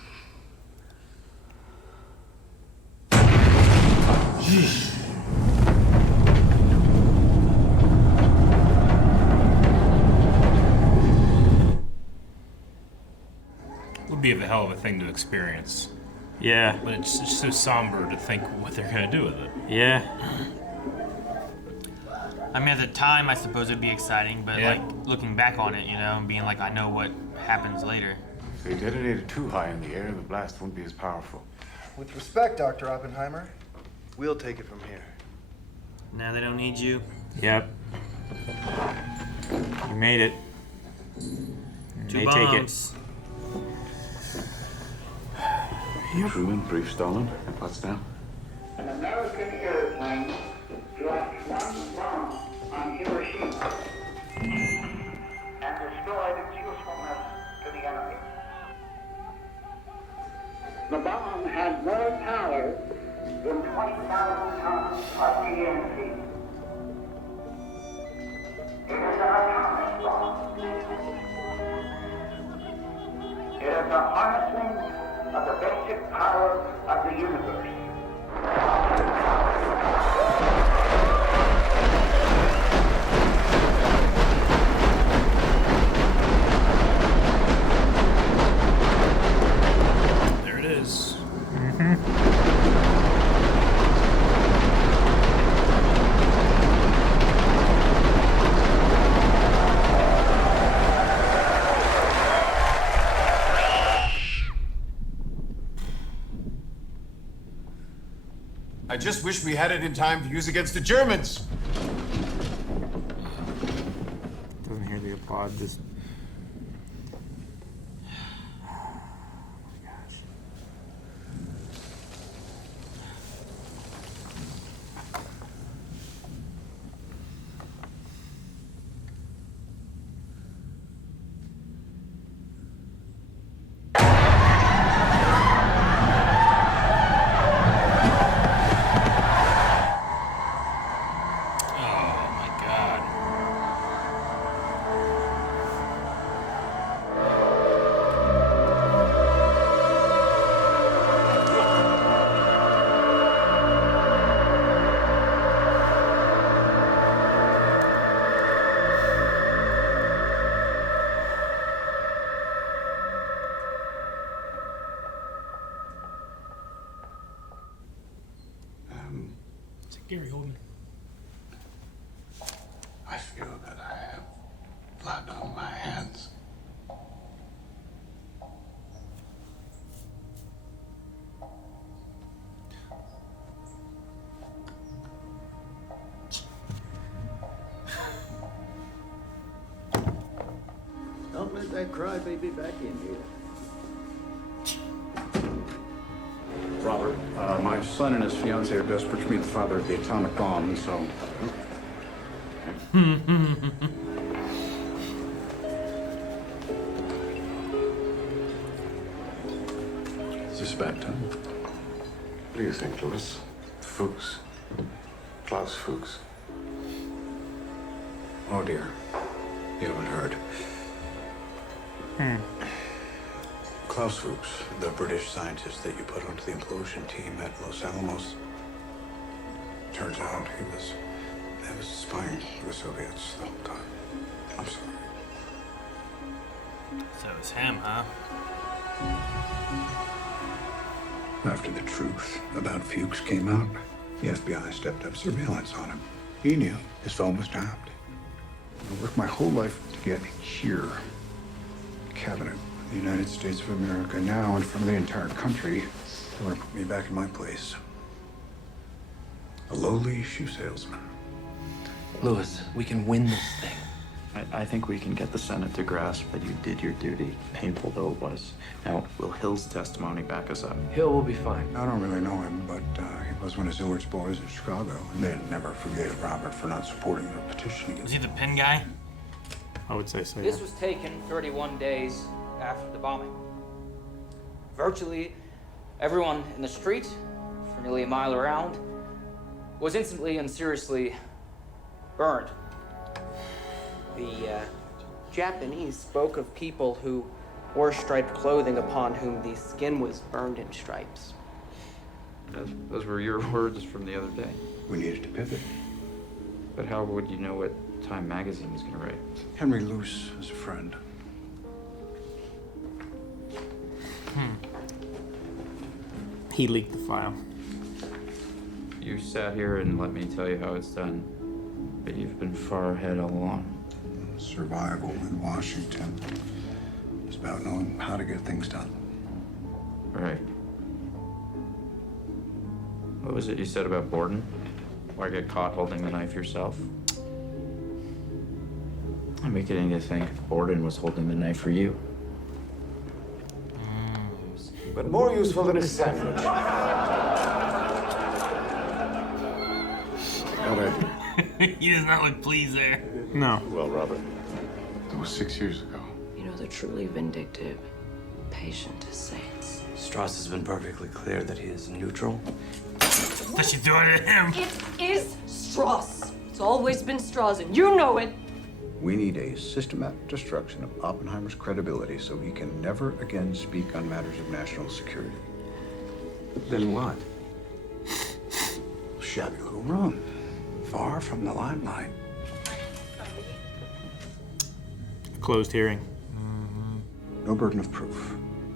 Would be a hell of a thing to experience. Yeah. But it's just so somber to think what they're gonna do with it. Yeah. I mean, at the time, I suppose it'd be exciting, but Yeah. like looking back on it, you know, and being like, I know what happens later. If they detonated too high in the air, the blast wouldn't be as powerful. With respect, Dr. Oppenheimer, we'll take it from here. Now they don't need you. Yep. You made it. Two They take it. bombs. Truman, brief Stalin, and Potsdam. An American airplane dropped one bomb on Hiroshima and destroyed its usefulness to the enemy. The bomb had more power than 20,000 tons of TNT. It is an atomic bomb. It is the harnessing of the basic power of the universe. There it is. I just wish we had it in time to use against the Germans. Doesn't hear the applaud. This. Is it Gary Oldman? I feel that I have blood on my hands. Don't let that crybaby back in here. Robert, my son and his fiancée are desperate to meet the father of the atomic bomb, so... Is this about time? What do you think, Louis? Fuchs. Klaus Fuchs. Oh dear. You haven't heard. Klaus Fuchs, the British scientist that you put onto the implosion team at Los Alamos. Turns out he was spying for the Soviets the whole time. I'm sorry. So it's him, huh? After the truth about Fuchs came out, the FBI stepped up surveillance on him. He knew his phone was tapped. I worked my whole life to get here. Cabinet of the United States of America, now in front of the entire country. They want to put me back in my place. A lowly shoe salesman. Louis, we can win this thing. I think we can get the Senate to grasp that you did your duty, painful though it was. Now, will Hill's testimony back us up? Hill will be fine. I don't really know him, but he was one of Seward's boys in Chicago. And they never forgave Robert for not supporting their petition. Is he the pin guy? I would say so. This was taken 31 days after the bombing. Virtually everyone in the street, for nearly a mile around, was instantly and seriously burned. The Japanese spoke of people who wore striped clothing upon whom the skin was burned in stripes. Those were your words from the other day. We needed to pivot. But how would you know what Time magazine was going to write? Henry Luce is a friend. He leaked the file. You sat here and let me tell you how it's done, but you've been far ahead all along. Survival in Washington is about knowing how to get things done. Right. What was it you said about Borden? Why get caught holding the knife yourself? I'm beginning to think Borden was holding the knife for you. But more useful than a sandwich. He does not look pleased there. No. Well, Robert, that was 6 years ago. You know, they're truly vindictive, patient as saints. Strauss has been perfectly clear that he is neutral. Does she do it to him? It is Strauss. It's always been Strauss, and you know it. We need a systematic destruction of Oppenheimer's credibility so he can never again speak on matters of national security. Then what? Shabby little room, far from the limelight. A closed hearing. No burden of proof.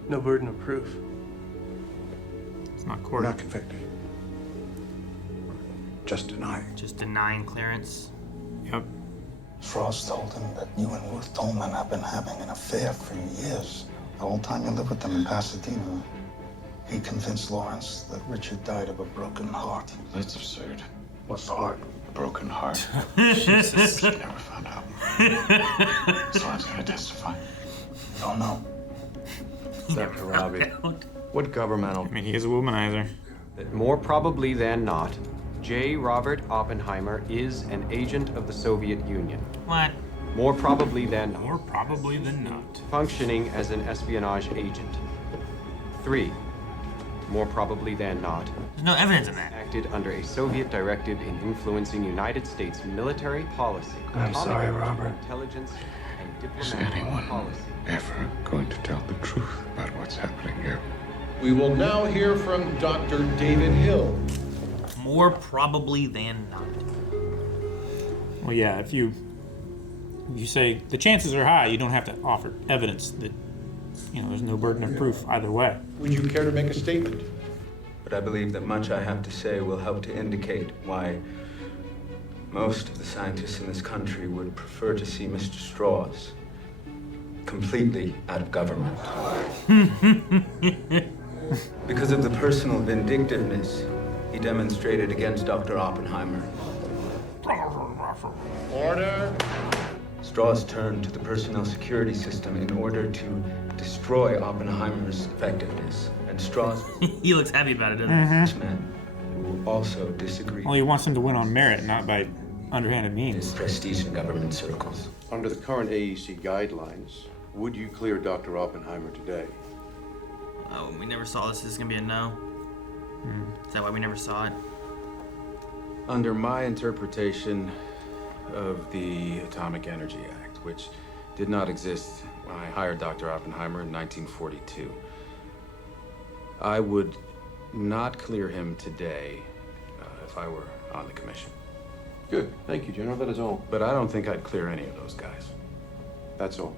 No burden of proof. It's not We're court. not convicted. Just denying. Just denying clearance. Yep. Frost told him that you and Ruth Tolman have been having an affair for years. The whole time you lived with them in Pasadena, he convinced Lawrence that Richard died of a broken heart. That's absurd. What's the heart? A broken heart. Jesus. She never found out. So I was going to testify. Don't know. Dr. Robbie, what governmental... I mean, he is a womanizer. That more probably than not, J. Robert Oppenheimer is an agent of the Soviet Union. What? More probably than not. More probably than not. Functioning as an espionage agent. 3. More probably than not. There's no evidence in that. Acted under a Soviet directive in influencing United States military policy. I'm sorry, Robert. Intelligence and Is diplomatic anyone policy. ever going to tell the truth about what's happening here? We will now hear from Dr. David Hill. More probably than not. Well, yeah, if you say the chances are high, you don't have to offer evidence that, you know, there's no burden of proof either way. Would you care to make a statement? But I believe that much I have to say will help to indicate why most of the scientists in this country would prefer to see Mr. Strauss completely out of government. Because of the personal vindictiveness he demonstrated against Dr. Oppenheimer. Order. Strauss turned to the personnel security system in order to destroy Oppenheimer's effectiveness. And Strauss... He looks happy about it, doesn't he? men who also disagree. Well, he wants him to win on merit, not by underhanded means. His prestige in government circles. Under the current AEC guidelines, would you clear Dr. Oppenheimer today? Oh, we never saw this. This is gonna be a no. Is that why we never saw it? Under my interpretation of the Atomic Energy Act, which did not exist when I hired Dr. Oppenheimer in 1942, I would not clear him today if I were on the commission. Good. Thank you, General. That is all. But I don't think I'd clear any of those guys. That's all.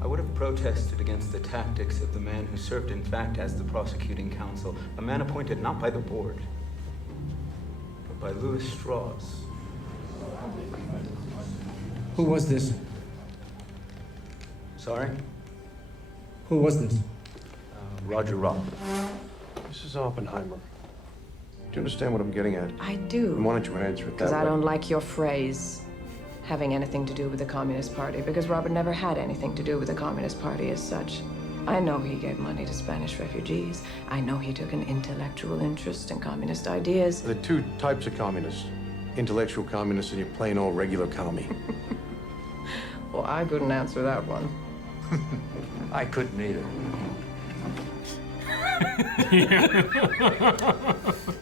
I would have protested against the tactics of the man who served, in fact, as the prosecuting counsel, a man appointed not by the board, but by Louis Strauss. Who was this? Sorry? Who was this? Roger Robb. Mrs. Oppenheimer, do you understand what I'm getting at? I do. And why don't you answer it that Because way? I don't like your phrase. having anything to do with the Communist Party, because Robert never had anything to do with the Communist Party as such. I know he gave money to Spanish refugees. I know he took an intellectual interest in communist ideas. There are two types of communists. Intellectual communists and your plain old regular commie. Well, I couldn't answer that one. I couldn't either.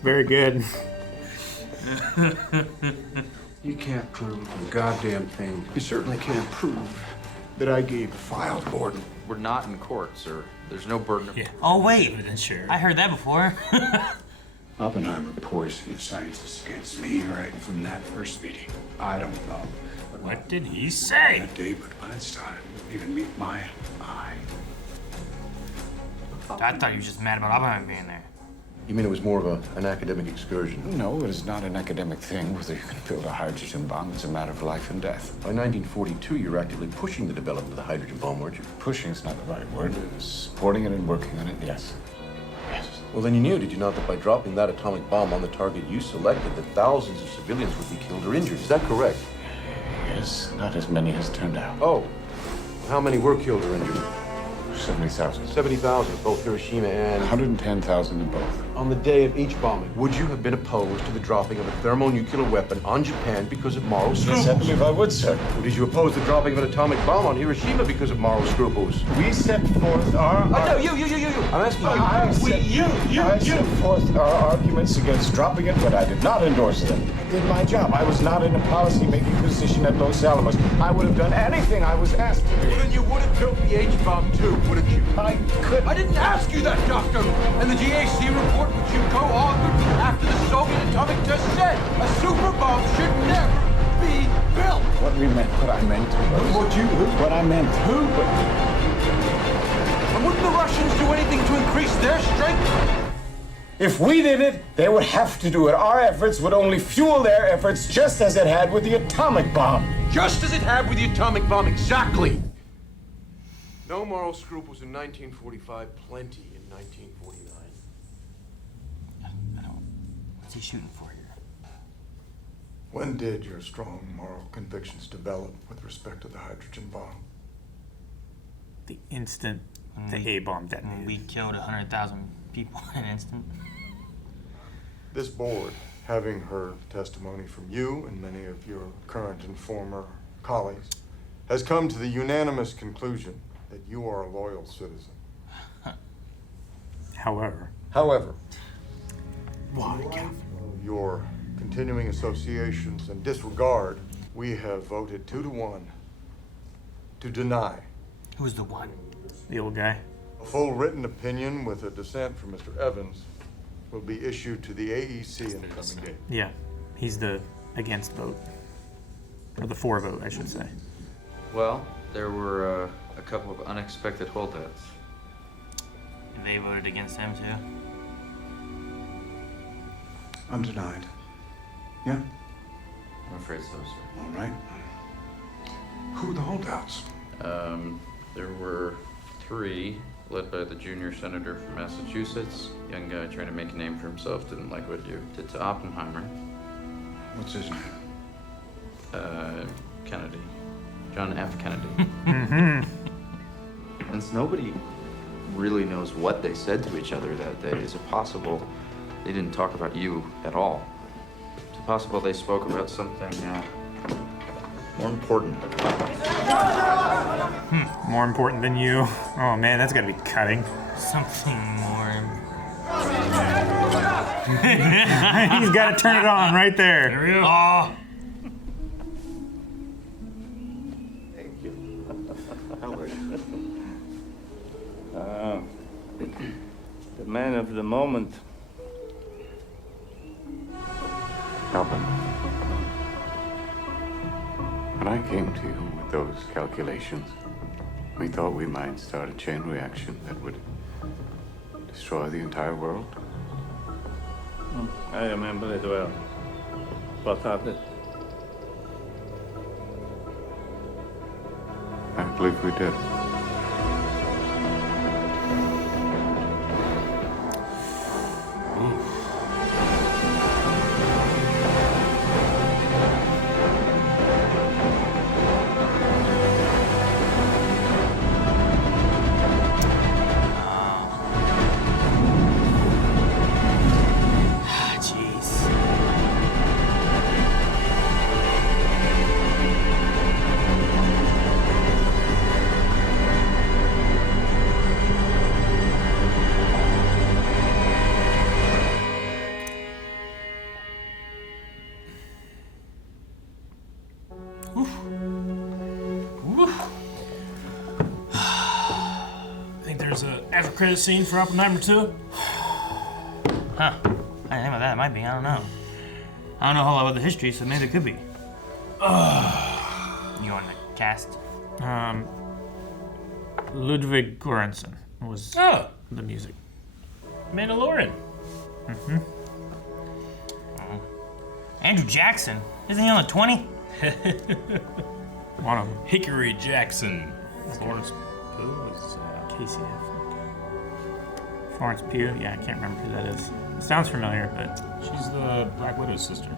Very good. You can't prove a goddamn thing. You certainly can't prove that I gave the file to Borden. We're not in court, sir. There's no burden of... Oh, wait. Sure. I heard that before. Oppenheimer poisoned the scientists against me right from that first meeting. I don't know. What did he say? That David Weinstein wouldn't even meet my eye. I thought he was just mad about Oppenheimer being there. You mean it was more of an academic excursion? No, it is not an academic thing. Whether you can build a hydrogen bomb is a matter of life and death. By 1942, you're actively pushing the development of the hydrogen bomb, weren't you? Pushing is not the right word. It was supporting it and working on it, yes. Yes. Well, then you knew, did you not, that by dropping that atomic bomb on the target you selected, that thousands of civilians would be killed or injured. Is that correct? Yes, not as many as turned out. Oh. How many were killed or injured? 70,000. 70,000, both Hiroshima and... 110,000 in both. On the day of each bombing, would you have been opposed to the dropping of a thermonuclear weapon on Japan because of moral scruples? Yes, I believe I would, sir. Or did you oppose the dropping of an atomic bomb on Hiroshima because of moral scruples? We set forth our... No, you. I'm asking you. I set forth our arguments against dropping it, but I did not endorse them. I did my job. I was not in a policy-making position at Los Alamos. I would have done anything I was asked to do. Well, then you would have built the H-bomb too, wouldn't you? I could... I didn't ask you that, Doctor! And the GAC report which you co-authored after the Soviet atomic test said a super bomb should never be built! What I meant was... What I meant... And wouldn't the Russians do anything to increase their strength? If we did it, they would have to do it. Our efforts would only fuel their efforts just as it had with the atomic bomb. Just as it had with the atomic bomb, exactly! No moral scruples in 1945, plenty in 1949. What's he shooting for here? When did your strong moral convictions develop with respect to the hydrogen bomb? The instant the A-bomb detonated. We killed 100,000 people in an instant. This board, having heard testimony from you and many of your current and former colleagues, has come to the unanimous conclusion that you are a loyal citizen. However. Why, Captain? Your continuing associations and disregard, we have voted 2-1 to deny. Who's the one? The old guy. A full written opinion with a dissent from Mr. Evans will be issued to the AEC in the coming days. Yeah, he's the against vote. Or the for vote, I should say. Well, there were a couple of unexpected holdouts. And they voted against him too? Undenied. Yeah? I'm afraid so, sir. All right. Who are the holdouts? There were 3, led by the junior senator from Massachusetts. Young guy trying to make a name for himself, didn't like what you did to Oppenheimer. What's his name? Kennedy. John F. Kennedy. Mm-hmm. Since nobody really knows what they said to each other that day, is it possible they didn't talk about you at all? Is it possible they spoke about something more important? More important than you. Oh man, that's gotta be cutting. Something more. He's gotta turn it on right there. There we go. Oh. The man of the moment. Alvin, when I came to you with those calculations, we thought we might start a chain reaction that would destroy the entire world. I remember it well. What happened? I believe we did. think there's a after credit scene for Oppenheimer 2? Huh. I didn't think about that. It might be. I don't know. I don't know a whole lot about the history, so maybe it could be. You want to cast? Ludwig Göransson was the music. Mandalorian. Mm-hmm. Andrew Jackson. Isn't he on the 20? One of them. Hickory Jackson. Florence Pugh is Casey, I think. Florence Pugh? Yeah, I can't remember who that is. Sounds familiar, but... She's the Black Widow's sister.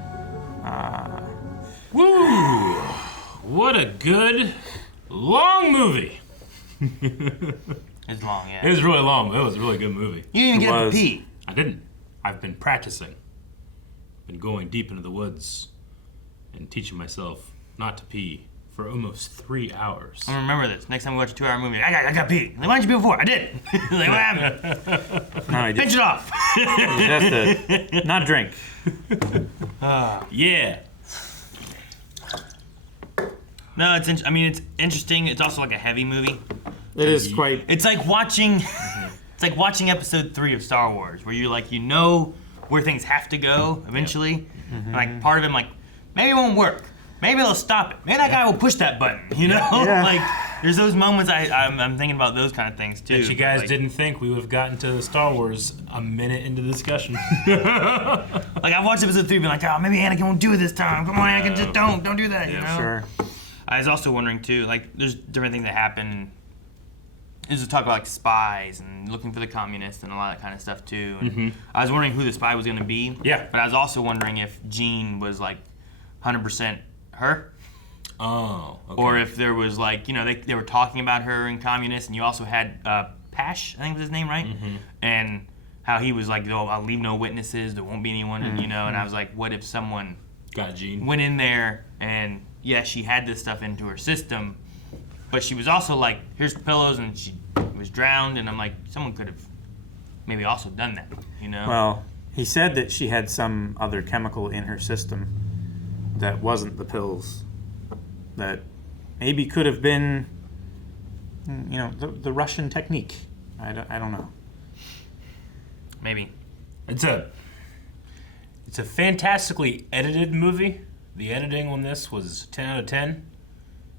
Woo! What a good, long movie. It's long, yeah. It was really long. It was a really good movie. You didn't even get up to pee. I didn't. I've been practicing. Been going deep into the woods and teaching myself not to pee for almost 3 hours. I'm gonna remember this. Next time we watch a 2-hour movie, I got pee. Like, why didn't you pee before? I did. Like, what happened? No, he Pinch it off. Just to not drink. Yeah. No, it's interesting. It's also like a heavy movie. It is quite. It's like watching. It's like watching episode 3 of Star Wars, where you're like, you know where things have to go eventually. Mm-hmm. Like part of it, like maybe it won't work. Maybe they'll stop it. Maybe that guy will push that button. You know, Yeah. like there's those moments. I'm thinking about those kind of things too. That you guys like, didn't think we would have gotten to Star Wars a minute into the discussion. Like I watched episode 3, being like, oh, maybe Anakin won't do it this time. Come on, Anakin, just don't do that. You know. Sure. I was also wondering too, like there's different things that happen. There's a talk about like spies and looking for the communists and a lot of that kind of stuff too. And I was wondering who the spy was going to be. Yeah. But I was also wondering if Jean was like 100% her. Oh. Okay. Or if there was like, you know, they were talking about her and communists, and you also had Pash, I think was his name, right? And how he was like, oh, I'll leave no witnesses, there won't be anyone, and you know, and I was like, what if someone got Jean went in there and yeah, she had this stuff into her system, but she was also like, here's the pillows, and she was drowned, and I'm like, someone could have maybe also done that, you know? Well, he said that she had some other chemical in her system that wasn't the pills, that maybe could have been, you know, the Russian technique. I don't know. Maybe. It's a fantastically edited movie. The editing on this was 10 out of 10.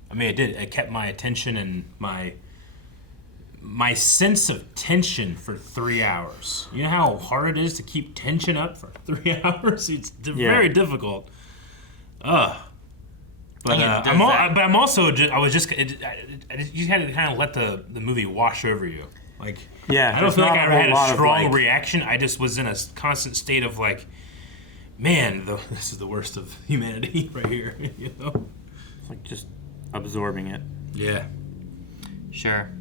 I mean, it kept my attention and my sense of tension for 3 hours. You know how hard it is to keep tension up for 3 hours? It's very difficult. But I'm also you had to kind of let the movie wash over you. Like, yeah, I don't feel like I had a strong reaction. I just was in a constant state of like, man, this is the worst of humanity right here. You know, like just absorbing it. Yeah. Sure.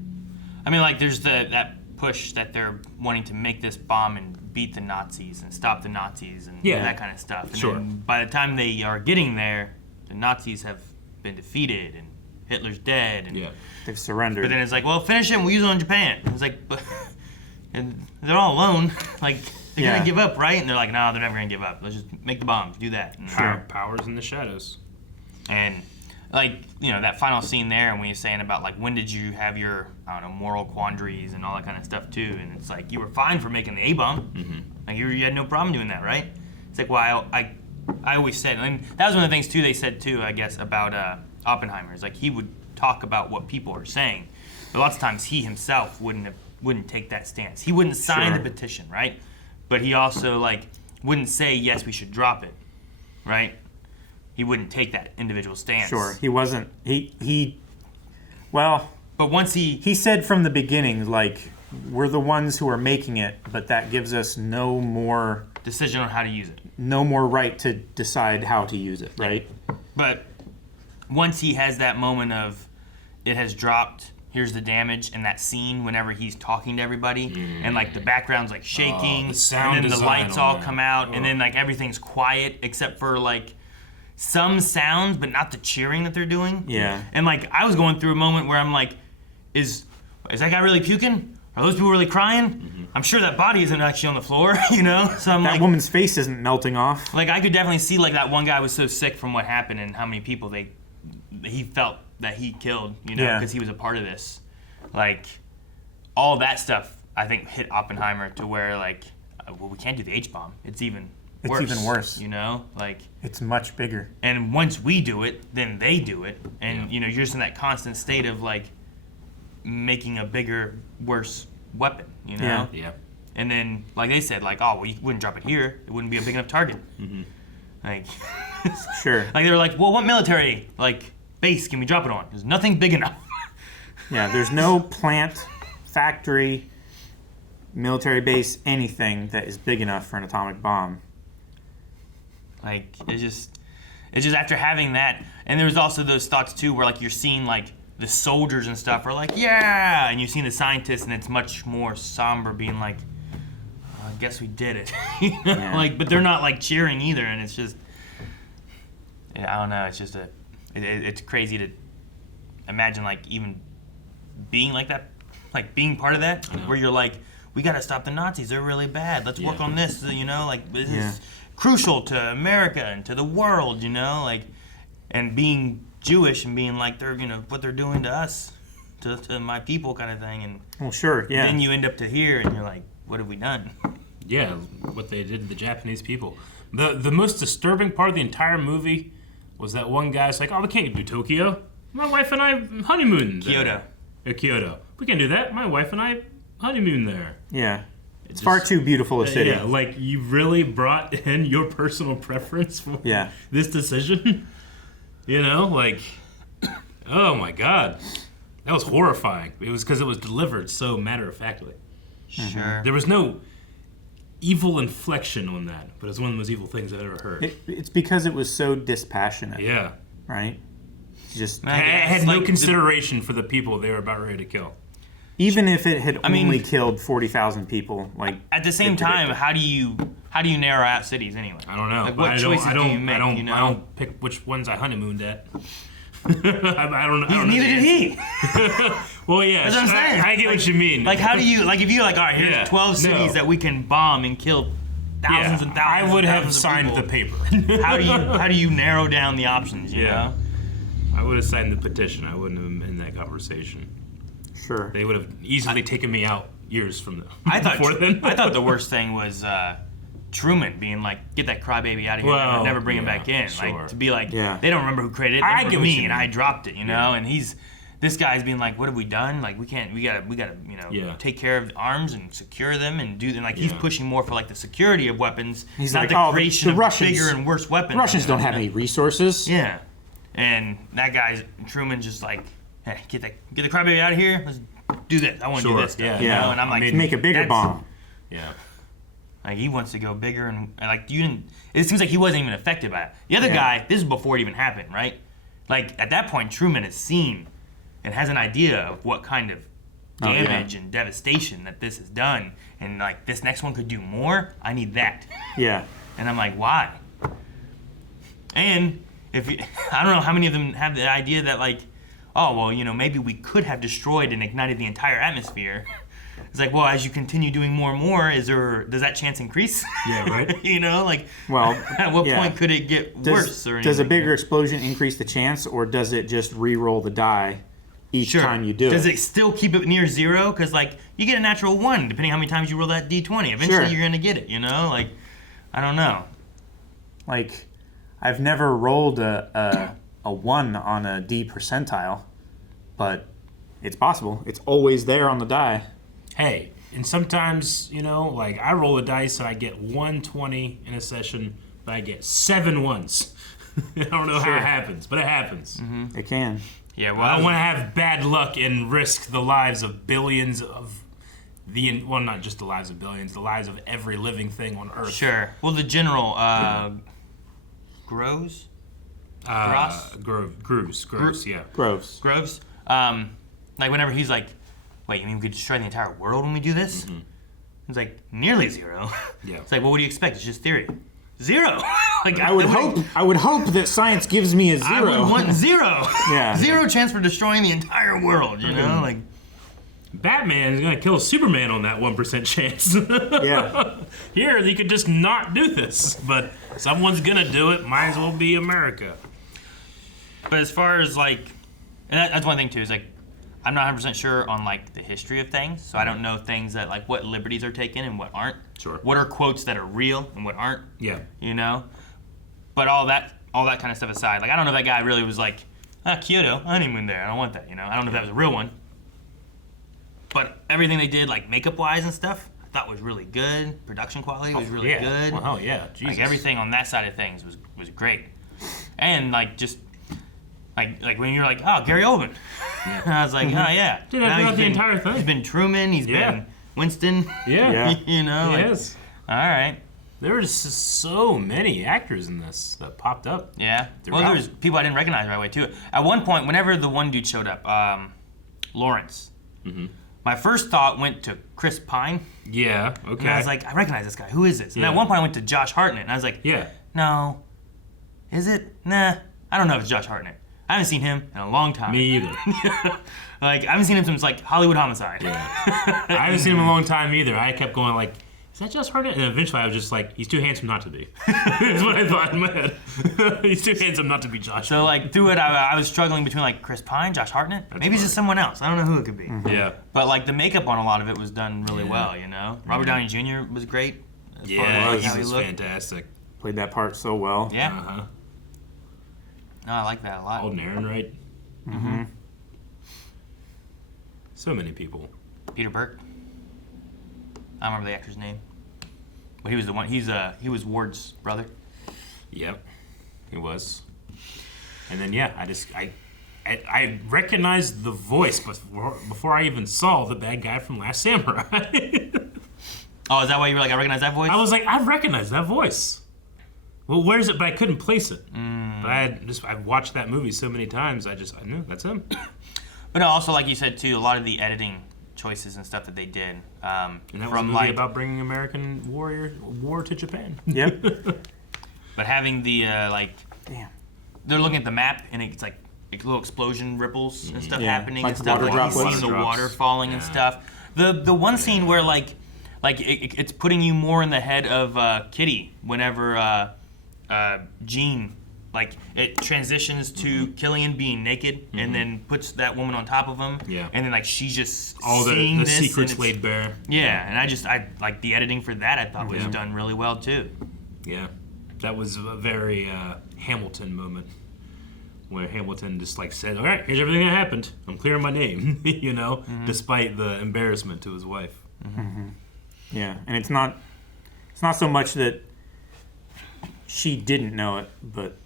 I mean, like, there's that push that they're wanting to make this bomb and beat the Nazis and stop the Nazis and that kind of stuff. And then by the time they are getting there, the Nazis have been defeated and Hitler's dead. And they've surrendered. But then it's like, well, finish it and we'll use it on Japan. It's like, but and they're all alone. Like, they're going to give up, right? And they're like, no, they're never going to give up. Let's just make the bombs, do that. And Powers in the shadows. And, like, you know, that final scene there, and when you're saying about, like, when did you have your, I don't know, moral quandaries and all that kind of stuff, too. And it's like, you were fine for making the A-bomb. Like, you had no problem doing that, right? It's like, well, I always said, and that was one of the things, too, they said, too, I guess, about Oppenheimer. Is like, he would talk about what people are saying. But lots of times, he himself wouldn't take that stance. He wouldn't sign the petition, right? But he also, like, wouldn't say, yes, we should drop it, right? He wouldn't take that individual stance. Sure, he wasn't. Well, but once he said from the beginning, like, we're the ones who are making it, but that gives us no more decision on how to use it. No more right to decide how to use it, right? But once he has that moment of it has dropped, here's the damage, and that scene whenever he's talking to everybody, and like the background's like shaking, sound and then the design lights on all that. come out, and then like everything's quiet except for like some sounds, but not the cheering that they're doing. Yeah. And like I was going through a moment where I'm like, is that guy really puking? Are those people really crying? I'm sure that body isn't actually on the floor, you know? So I'm that woman's face isn't melting off. Like I could definitely see like that one guy was so sick from what happened and how many people he felt that he killed, you know, because he was a part of this. Like, all that stuff, I think, hit Oppenheimer to where, like, well, we can't do the H-bomb. It's even worse. It's even worse. You know? Like, it's much bigger. And once we do it, then they do it. And, you know, you're just in that constant state of, like, making a bigger, worse weapon, you know? Yeah. And then, like they said, like, oh, well, you wouldn't drop it here. It wouldn't be a big enough target. Mm-hmm. Like, sure. Like, they were like, well, what military, like, base can we drop it on? There's nothing big enough. Yeah, there's no plant, factory, military base, anything that is big enough for an atomic bomb. Like, it's just after having that, and there was also those thoughts too, where like you're seeing like the soldiers and stuff are like, yeah, and you're seeing the scientists, and it's much more somber, being like, I guess we did it, you know? Yeah. Like, but they're not like cheering either, and it's just, I don't know, it's just it's crazy to imagine like even being like that, like being part of that, where you're like, we gotta stop the Nazis, they're really bad, let's work on this, you know, like this is crucial to America and to the world, you know, like, and being Jewish and being like, they're, you know, what they're doing to us, to my people kind of thing, and well, sure, yeah. Then you end up to here and you're like, what have we done? Yeah, what they did to the Japanese people. The most disturbing part of the entire movie was that one guy's like, oh, we can't do Tokyo. My wife and I honeymooned there. Kyoto. We can't do that. My wife and I honeymooned there. Yeah. It's far too beautiful a city. Yeah, like you really brought in your personal preference for this decision. You know, like, oh my God. That was horrifying. It was because it was delivered so matter-of-factly. Sure. There was no evil inflection on that, but it's one of the most evil things I've ever heard. It's because it was so dispassionate. Yeah. Right? Just it had no consideration for the people they were about ready to kill. Even if it had only killed 40,000 people, like at the same time, how do you narrow out cities anyway? I don't know. Like, what choices do you make? You know? I don't pick which ones I honeymooned at. I don't know. Neither did he. Well, yeah, that's what I'm saying. I get what you mean. Like, how do you, like, if you like, all right, here's 12 cities that we can bomb and kill thousands and thousands. I would have thousands signed of the people. paper. How do you narrow down the options? You know? I would have signed the petition. I wouldn't have been in that conversation. Sure. They would have easily taken me out years from then. I thought the worst thing was Truman being like, get that crybaby out of here, Well, never bring him back in. Like, to be like, they don't remember who created it. They remember me, and I dropped it, you know? And this guy's being like, what have we done? Like, we gotta, you know, take care of the arms and secure them and do them. Like, he's pushing more for like the security of weapons. He's not like, the creation of Russians, bigger and worse weapons. The Russians don't have any resources. Yeah. And that guy's, Truman's just like, hey, get the crybaby out of here. Let's do this. I want to do this stuff. You know? And I'm like, make a bigger bomb. Yeah. Like, he wants to go bigger, and like, you didn't. It seems like he wasn't even affected by it. The other guy, this is before it even happened, right? Like, at that point, Truman has seen and has an idea of what kind of damage and devastation that this has done, and like, this next one could do more. I need that. Yeah. And I'm like, why? And if you, I don't know how many of them have the idea that like, oh well, you know, maybe we could have destroyed and ignited the entire atmosphere. It's like, well, as you continue doing more and more, does that chance increase? Yeah, right. You know, like, well, at what point could it get worse? Or anything? Does a bigger explosion increase the chance, or does it just re-roll the die each time you do it? Does it still keep it near zero? Because like, you get a natural 1 depending how many times you roll that D20. Eventually, you're gonna get it. You know, like, I don't know. Like, I've never rolled a 1 on a D percentile, but it's possible. It's always there on the die. Hey, and sometimes, you know, like, I roll a dice and I get 120 in a session, but I get 7 ones. I don't know how it happens, but it happens. Mm-hmm. It can. Yeah, well, I don't want to have bad luck and risk the lives of billions of well, not just the lives of billions, the lives of every living thing on Earth. Sure. Well, the general, Groves? Groves, yeah. Groves. Like, whenever he's like, wait, you mean we could destroy the entire world when we do this? Mm-hmm. It's like, nearly zero. Yeah. It's like, well, what do you expect? It's just theory. Zero. Like, I would hope that science gives me a 0. I would want 0. Yeah. 0 chance for destroying the entire world, you know? Like, Batman is gonna kill Superman on that 1% chance. Yeah. Here, you could just not do this, but someone's gonna do it. Might as well be America. But as far as like, and that's one thing too, is like, I'm not 100% sure on like the history of things, so I don't know things that like what liberties are taken and what aren't. Sure. What are quotes that are real and what aren't. Yeah. You know, but all that kind of stuff aside, like I don't know if that guy really was like, Kyoto, honeymoon there. I don't want that. You know, I don't know if that was a real one. But everything they did, like makeup wise and stuff, I thought was really good. Production quality was really good. Well, hell yeah. Jesus. Like everything on that side of things was great. And like just like when you're like, oh, Gary Oldman. Yeah. I was like, oh yeah. Dude, I thought the entire thing. He's been Truman. He's been Winston. Yeah. You know. He like, is. All right. There were just so many actors in this that popped up. Yeah. Throughout. Well, there was people I didn't recognize right away too. At one point, whenever the one dude showed up, Lawrence. Mm-hmm. My first thought went to Chris Pine. Yeah. Okay. And I was like, I recognize this guy. Who is this? And at one point, I went to Josh Hartnett, and I was like, no. Is it? Nah. I don't know if it's Josh Hartnett. I haven't seen him in a long time. Me either. Like, I haven't seen him since, like, Hollywood Homicide. Yeah. I haven't seen him in a long time either. I kept going, like, is that Josh Hartnett? And eventually I was just like, he's too handsome not to be. That's what I thought in my head. He's too handsome not to be Josh. So, like, through it, I was struggling between, like, Chris Pine, Josh Hartnett. Maybe it's just someone else. I don't know who it could be. Mm-hmm. Yeah. But, like, the makeup on a lot of it was done really well, you know? Robert Downey Jr. was great. Yeah, he was fantastic. Played that part so well. Yeah. Uh-huh. No, I like that a lot. Alden Ehrenreich. Mm-hmm. So many people. Peter Burke. I don't remember the actor's name. But he was the one. He was Ward's brother. Yep, he was. And then I recognized the voice before I even saw the bad guy from Last Samurai. Oh, is that why you were like, I recognize that voice? I was like, I recognize that voice. Well, where is it? But I couldn't place it. But I've watched that movie so many times. I knew that's him. But no, also like you said too, a lot of the editing choices and stuff that they did. And that was a movie about bringing American war to Japan. Yep. But having the they're looking at the map and it's like little explosion ripples and stuff happening like and stuff. water Like droplets. you see the water falling and stuff. The one scene where it's putting you more in the head of Kitty whenever Jean, like it transitions to Killian being naked and then puts that woman on top of him. Yeah. And then like she's just all seeing the this secrets and laid bare. Yeah, and I like the editing for that. I thought was done really well too. Yeah, that was a very Hamilton moment where Hamilton just like said, "All right, here's everything that happened. I'm clearing my name," you know, despite the embarrassment to his wife. Mm-hmm. Yeah, and it's not so much that she didn't know it, but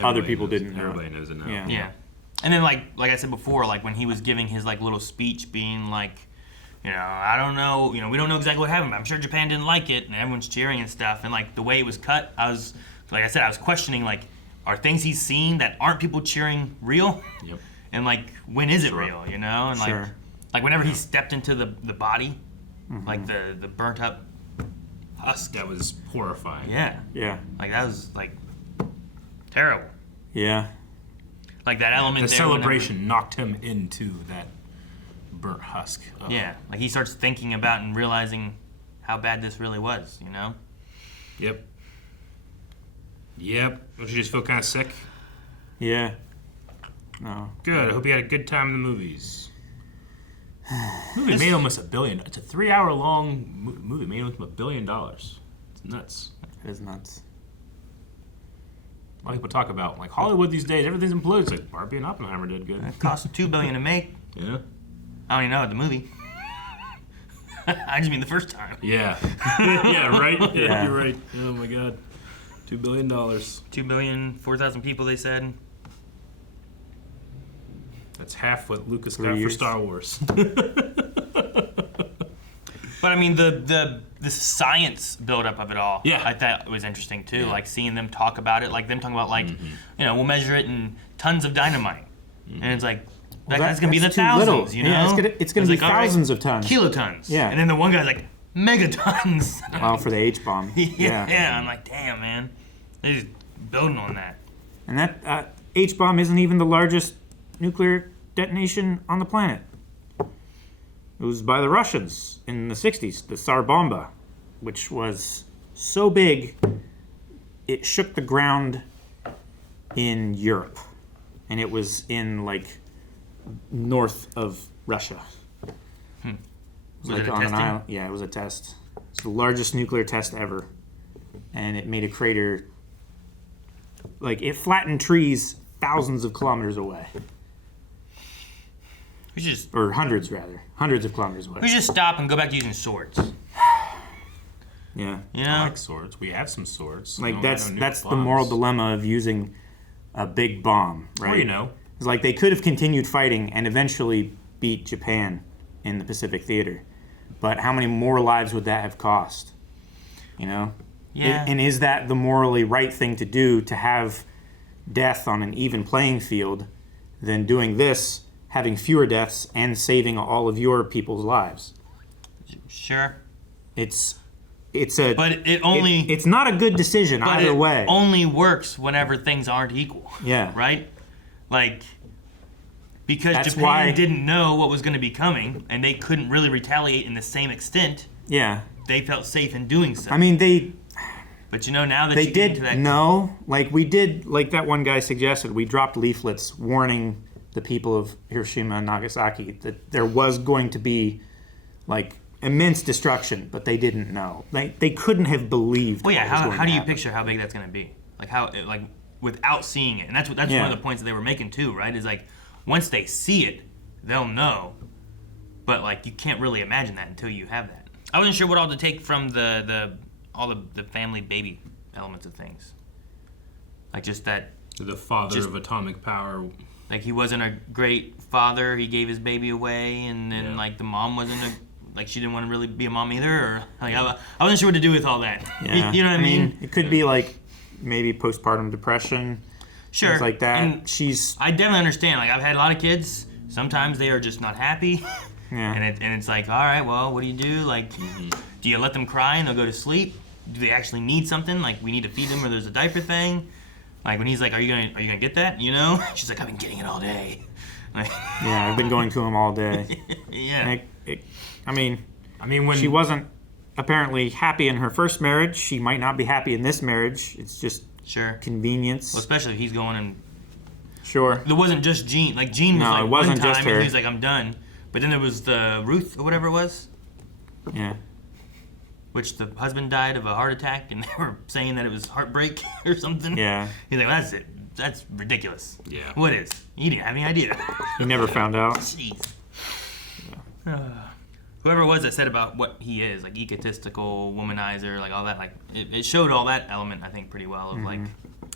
other people didn't know. Everybody knows it now. Yeah. And then like I said before, like when he was giving his like little speech being like, you know, I don't know, you know, we don't know exactly what happened, but I'm sure Japan didn't like it and everyone's cheering and stuff. And like the way it was cut, I was questioning like, are things he's seen that aren't people cheering real? Yep. And like when is it real, you know? And like whenever he stepped into the body, like the burnt up husk. That was horrifying. Yeah. Yeah. Like that was like terrible. Yeah. Like that element The there. celebration knocked him into that burnt husk. Ugh. Yeah. Like he starts thinking about and realizing how bad this really was, you know? Yep. Don't you just feel kind of sick? Yeah. No. Good. I hope you had a good time in the movies. The movie made almost $1 billion. It's a 3-hour long movie. Made almost $1 billion. It's nuts. It is nuts. A lot of people talk about like Hollywood these days. Everything's imploded. It's like Barbie and Oppenheimer did good. It cost $2 billion to make. Yeah. I don't even know the movie. I just mean the first time. Yeah. Yeah. Right. Yeah, Yeah. You're right. Oh my God. $2 billion. 2 billion, 4,000 people. They said. That's half what Lucas 3 got for years. Star Wars. But I mean the science buildup of it all. Yeah. I thought was interesting too. Like seeing them talk about it, like them talking about like, you know, we'll measure it in tons of dynamite, and it's like. That's gonna be the that's too thousands, little. you know. Yeah, it's gonna be like, all right, thousands of tons. kilotons. Yeah. And then the one guy's like megatons. Well, for the H bomb. Yeah. I'm like, damn, man, they're just building on that. And that H bomb isn't even the largest nuclear detonation on the planet. It was by the Russians in the 60s, the Tsar Bomba, which was so big it shook the ground in Europe. And it was in like north of Russia. Hmm. It was Was like it a on an testing? island. Yeah, it was a test. It's the largest nuclear test ever, and it made a crater. Like it flattened trees thousands of kilometers away. We should just, Or hundreds of kilometers away. we should just stop and go back to using swords. Yeah. You I know? like swords. We have some swords. Like No, I that's don't need that's the bombs. moral dilemma of using a big bomb, right? Well, you know. It's like they could have continued fighting and eventually beat Japan in the Pacific Theater, but how many more lives would that have cost? You know. Yeah. And is that the morally right thing to do, to have death on an even playing field, than doing this, having fewer deaths and saving all of your people's lives? Sure. It's But it only. it's not a good decision but either it way. only works whenever things aren't equal. Yeah. Right? Like, because That's Japan why- didn't know what was going to be coming, and they couldn't really retaliate in the same extent. Yeah. They felt safe in doing so. I mean, they But you know, now that they you get did into that, know, like we did, like that one guy suggested, we dropped leaflets warning the people of Hiroshima and Nagasaki that there was going to be like immense destruction, but they didn't know. They couldn't have believed. well, yeah. what was How going do to you happen. picture how big that's going to be? Like how, like without seeing it, and that's Yeah. one of the points that they were making too, right? Is like once they see it, they'll know. But like you can't really imagine that until you have that. I wasn't sure what all to take from all the family baby elements of things. Like just that. The father of atomic power. Like he wasn't a great father. He gave his baby away, and then like the mom wasn't like she didn't want to really be a mom either. Or like I wasn't sure what to do with all that. Yeah. You know what I mean? It could be like maybe postpartum depression. Sure. Things like that. And I definitely understand. Like I've had a lot of kids. Sometimes they are just not happy. Yeah. And it's like, all right, well, what do you do? Like, do you let them cry and they'll go to sleep? Do they actually need something? Like we need to feed them, or there's a diaper thing. Like when he's like, are you gonna get that? You know? She's like, I've been getting it all day. Like, Yeah, I've been going to him all day. Yeah. And I mean, when she wasn't apparently happy in her first marriage, she might not be happy in this marriage. It's just convenience. Well, especially if he's going and. Sure. There wasn't just Gene. Like Gene was No, like it wasn't one time just her. and he's like, I'm done. But then there was the Ruth or whatever it was. Yeah. Which the husband died of a heart attack, and they were saying that it was heartbreak or something. Yeah. He's like, well, that's it. That's ridiculous. Yeah. What is? He didn't have any idea. He never found out. Jeez. Whoever it was that said about what he is, like egotistical, womanizer, like all that, like it showed all that element, I think, pretty well of like.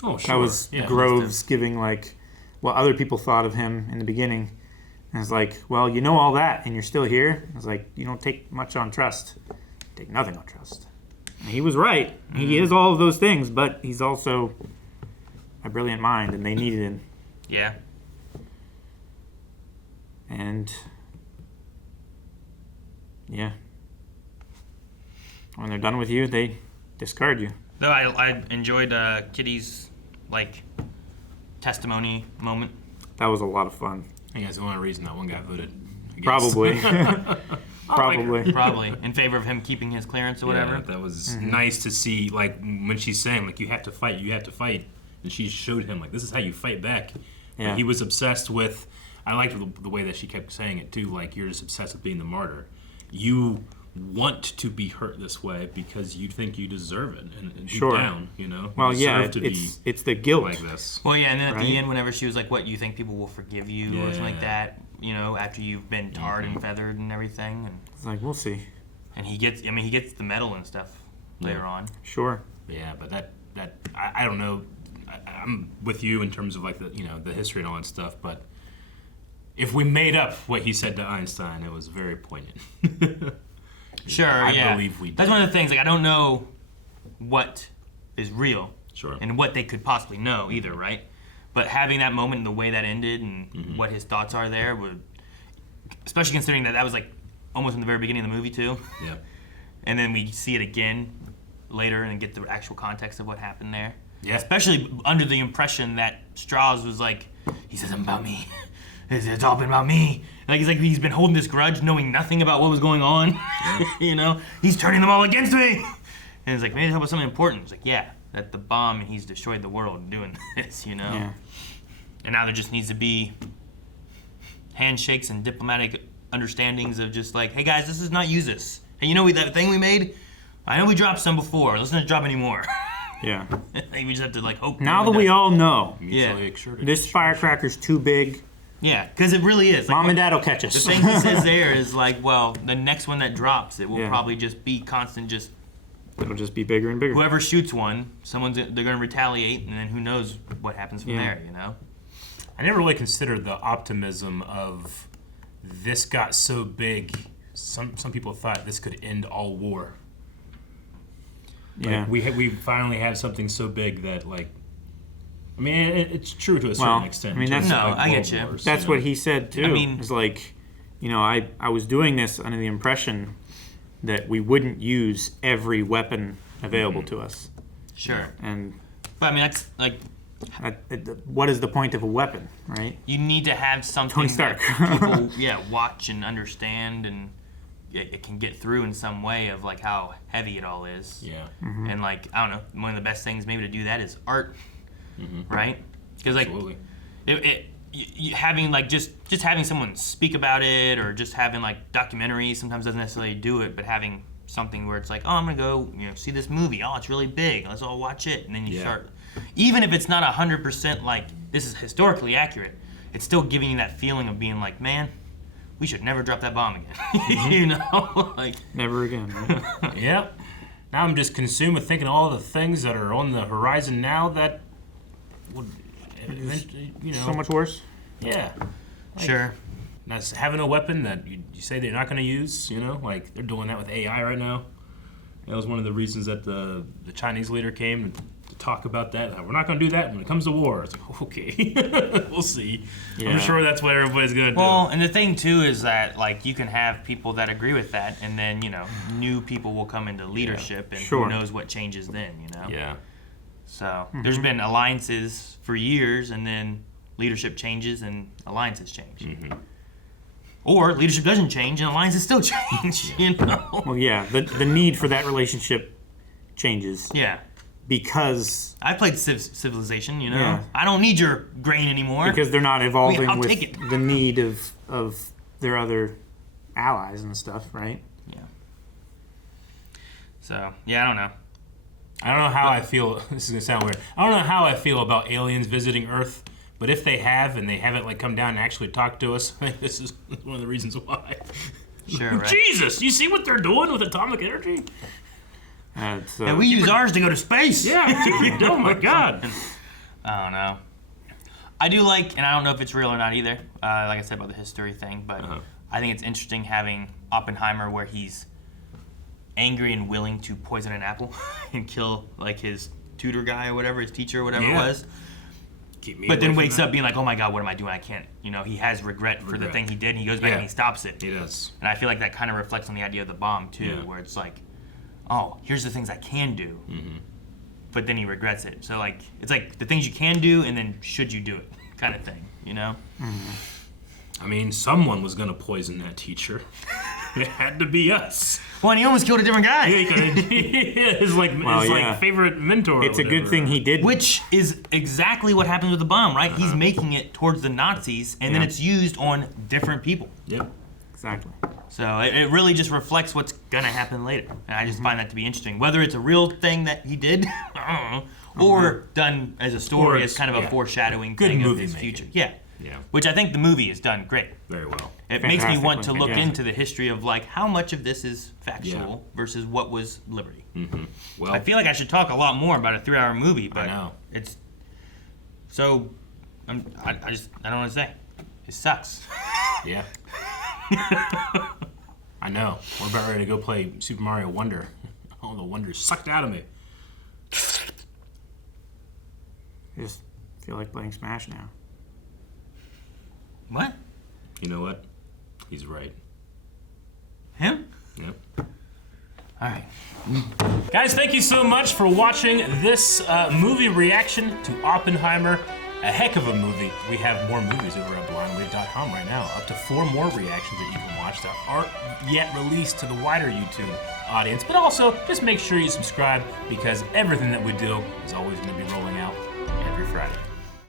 Oh, That was Groves giving like what other people thought of him in the beginning. And it's like, well, you know all that, and you're still here. It's like you don't take much on trust. You take nothing on trust. And he was right. He is all of those things, but he's also a brilliant mind, and they needed him. Yeah. And yeah, when they're done with you, they discard you. Though I enjoyed Kitty's like testimony moment. That was a lot of fun. I think that's the only reason that one guy voted against. Probably. Probably in favor of him keeping his clearance or whatever. Yeah, that was nice to see. Like when she's saying, like you have to fight, and she showed him like this is how you fight back. Yeah. Like, he was obsessed with. I liked the way that she kept saying it too. Like you're just obsessed with being the martyr. You want to be hurt this way because you think you deserve it, and deep Sure. down, you know. Well, you yeah, deserve to it's the guilt like this. Well, yeah, and then at Right? the end, whenever she was like, "What, you think people will forgive you or something like that?" You know, after you've been tarred and feathered and everything, and It's like we'll see. and he gets the medal and stuff later on. Sure. Yeah, but that I don't know. I'm with you in terms of like the history and all that stuff, but if we made up what he said to Einstein, it was very poignant. Sure, I believe we did. That's one of the things. Like, I don't know what is real, Sure, and what they could possibly know either, right? But having that moment and the way that ended and what his thoughts are there would, especially considering that was like almost in the very beginning of the movie too. Yeah. And then we see it again later and get the actual context of what happened there. Yeah. Especially under the impression that Strauss was like, he says something about me. It's all been about me. Like he's been holding this grudge, knowing nothing about what was going on. You know, he's turning them all against me. And it's like, maybe how about something important? It's like, yeah, that the bomb and he's destroyed the world doing this. You know. Yeah. And now there just needs to be handshakes and diplomatic understandings of just like, hey guys, this is not use this. Hey, you know that thing we made? I know we dropped some before. Let's not drop any more. Yeah. We just have to like hope. Now that we all know, this firecracker's too big. Yeah, because it really is. Like, Mom and Dad will catch us. The thing he says there is like, well, the next one that drops, it will probably just be constant. It'll just be bigger and bigger. Whoever shoots one, they're gonna retaliate, and then who knows what happens from there, you know? I never really considered the optimism of this got so big. Some people thought this could end all war. Yeah, like we finally have something so big that like. I mean, it's true to a certain extent. I mean, that's I get you. Wars, that's what he said too. I mean, it's like, I was doing this under the impression that we wouldn't use every weapon available to us. Sure. But I mean, that's like. What is the point of a weapon, right? You need to have something Tony Stark. that people, watch and understand, and it can get through in some way of like how heavy it all is. Yeah. Mm-hmm. And like, I don't know, one of the best things maybe to do that is art, right? Because like, having like just having someone speak about it, or just having like documentaries sometimes doesn't necessarily do it, but having something where it's like, oh, I'm gonna go, see this movie. Oh, it's really big. Let's all watch it, and then you start. Even if it's not 100% like this is historically accurate, it's still giving you that feeling of being like, man, we should never drop that bomb again. Like never again. Right? Yep. Now I'm just consumed with thinking all the things that are on the horizon now that would, so much worse. Yeah. Like, sure. Now having a weapon that you say they're not going to use, like they're doing that with AI right now. That was one of the reasons that the Chinese leader came to talk about that. We're not going to do that when it comes to war. It's like, okay, we'll see. Yeah. I'm sure that's what everybody's going to do. Well, and the thing too is that like you can have people that agree with that, and then new people will come into leadership, and who knows what changes then, Yeah. So there's been alliances for years, and then leadership changes and alliances change. Or leadership doesn't change and alliances still change. Well, yeah, the need for that relationship changes. Yeah. Because I played Civilization, I don't need your grain anymore. Because they're not evolving I'll with take it. the need of their other allies and stuff, right? Yeah. So, yeah, I don't know. I don't know how I feel. This is going to sound weird. I don't know how I feel about aliens visiting Earth, but if they have and they haven't like come down and actually talk to us, I think this is one of the reasons why. Sure, right? Jesus, you see what they're doing with atomic energy? And we use ours to go to space. Yeah. Oh my God. I don't know. I do like, and I don't know if it's real or not either. Like I said about the history thing, but I think it's interesting having Oppenheimer where he's angry and willing to poison an apple and kill like his tutor guy or whatever, his teacher or whatever it was. But then wakes up being like, oh my God, what am I doing? I can't. He has regret for the thing he did, and he goes back and he stops it. He does. And I feel like that kind of reflects on the idea of the bomb too, where it's like, oh, here's the things I can do, but then he regrets it. So like, it's like the things you can do, and then should you do it, kind of thing, I mean, someone was gonna poison that teacher. It had to be us. Well, and he almost killed a different guy. Yeah, his favorite mentor. It's a good thing he did. Which is exactly what happens with the bomb, right? He's making it towards the Nazis, and then it's used on different people. Yep. Exactly. So it really just reflects what's gonna happen later, and I just find that to be interesting. Whether it's a real thing that he did, I don't know, or done as a story, as kind of a foreshadowing thing of his future. Yeah. Which I think the movie has done great. Very well. It makes me want to look into the history of like how much of this is factual versus what was liberty. Well, I feel like I should talk a lot more about a 3-hour movie, but it's so I don't know what to say. It sucks. Yeah. I know. We're about ready to go play Super Mario Wonder. All the wonder's sucked out of me. I just feel like playing Smash now. What? You know what? He's right. Him? Yep. All right. Guys, thank you so much for watching this movie reaction to Oppenheimer. A heck of a movie. We have more movies over at blindwave.com right now. Up to 4 more reactions that you can watch that aren't yet released to the wider YouTube audience. But also, just make sure you subscribe because everything that we do is always going to be rolling out every Friday.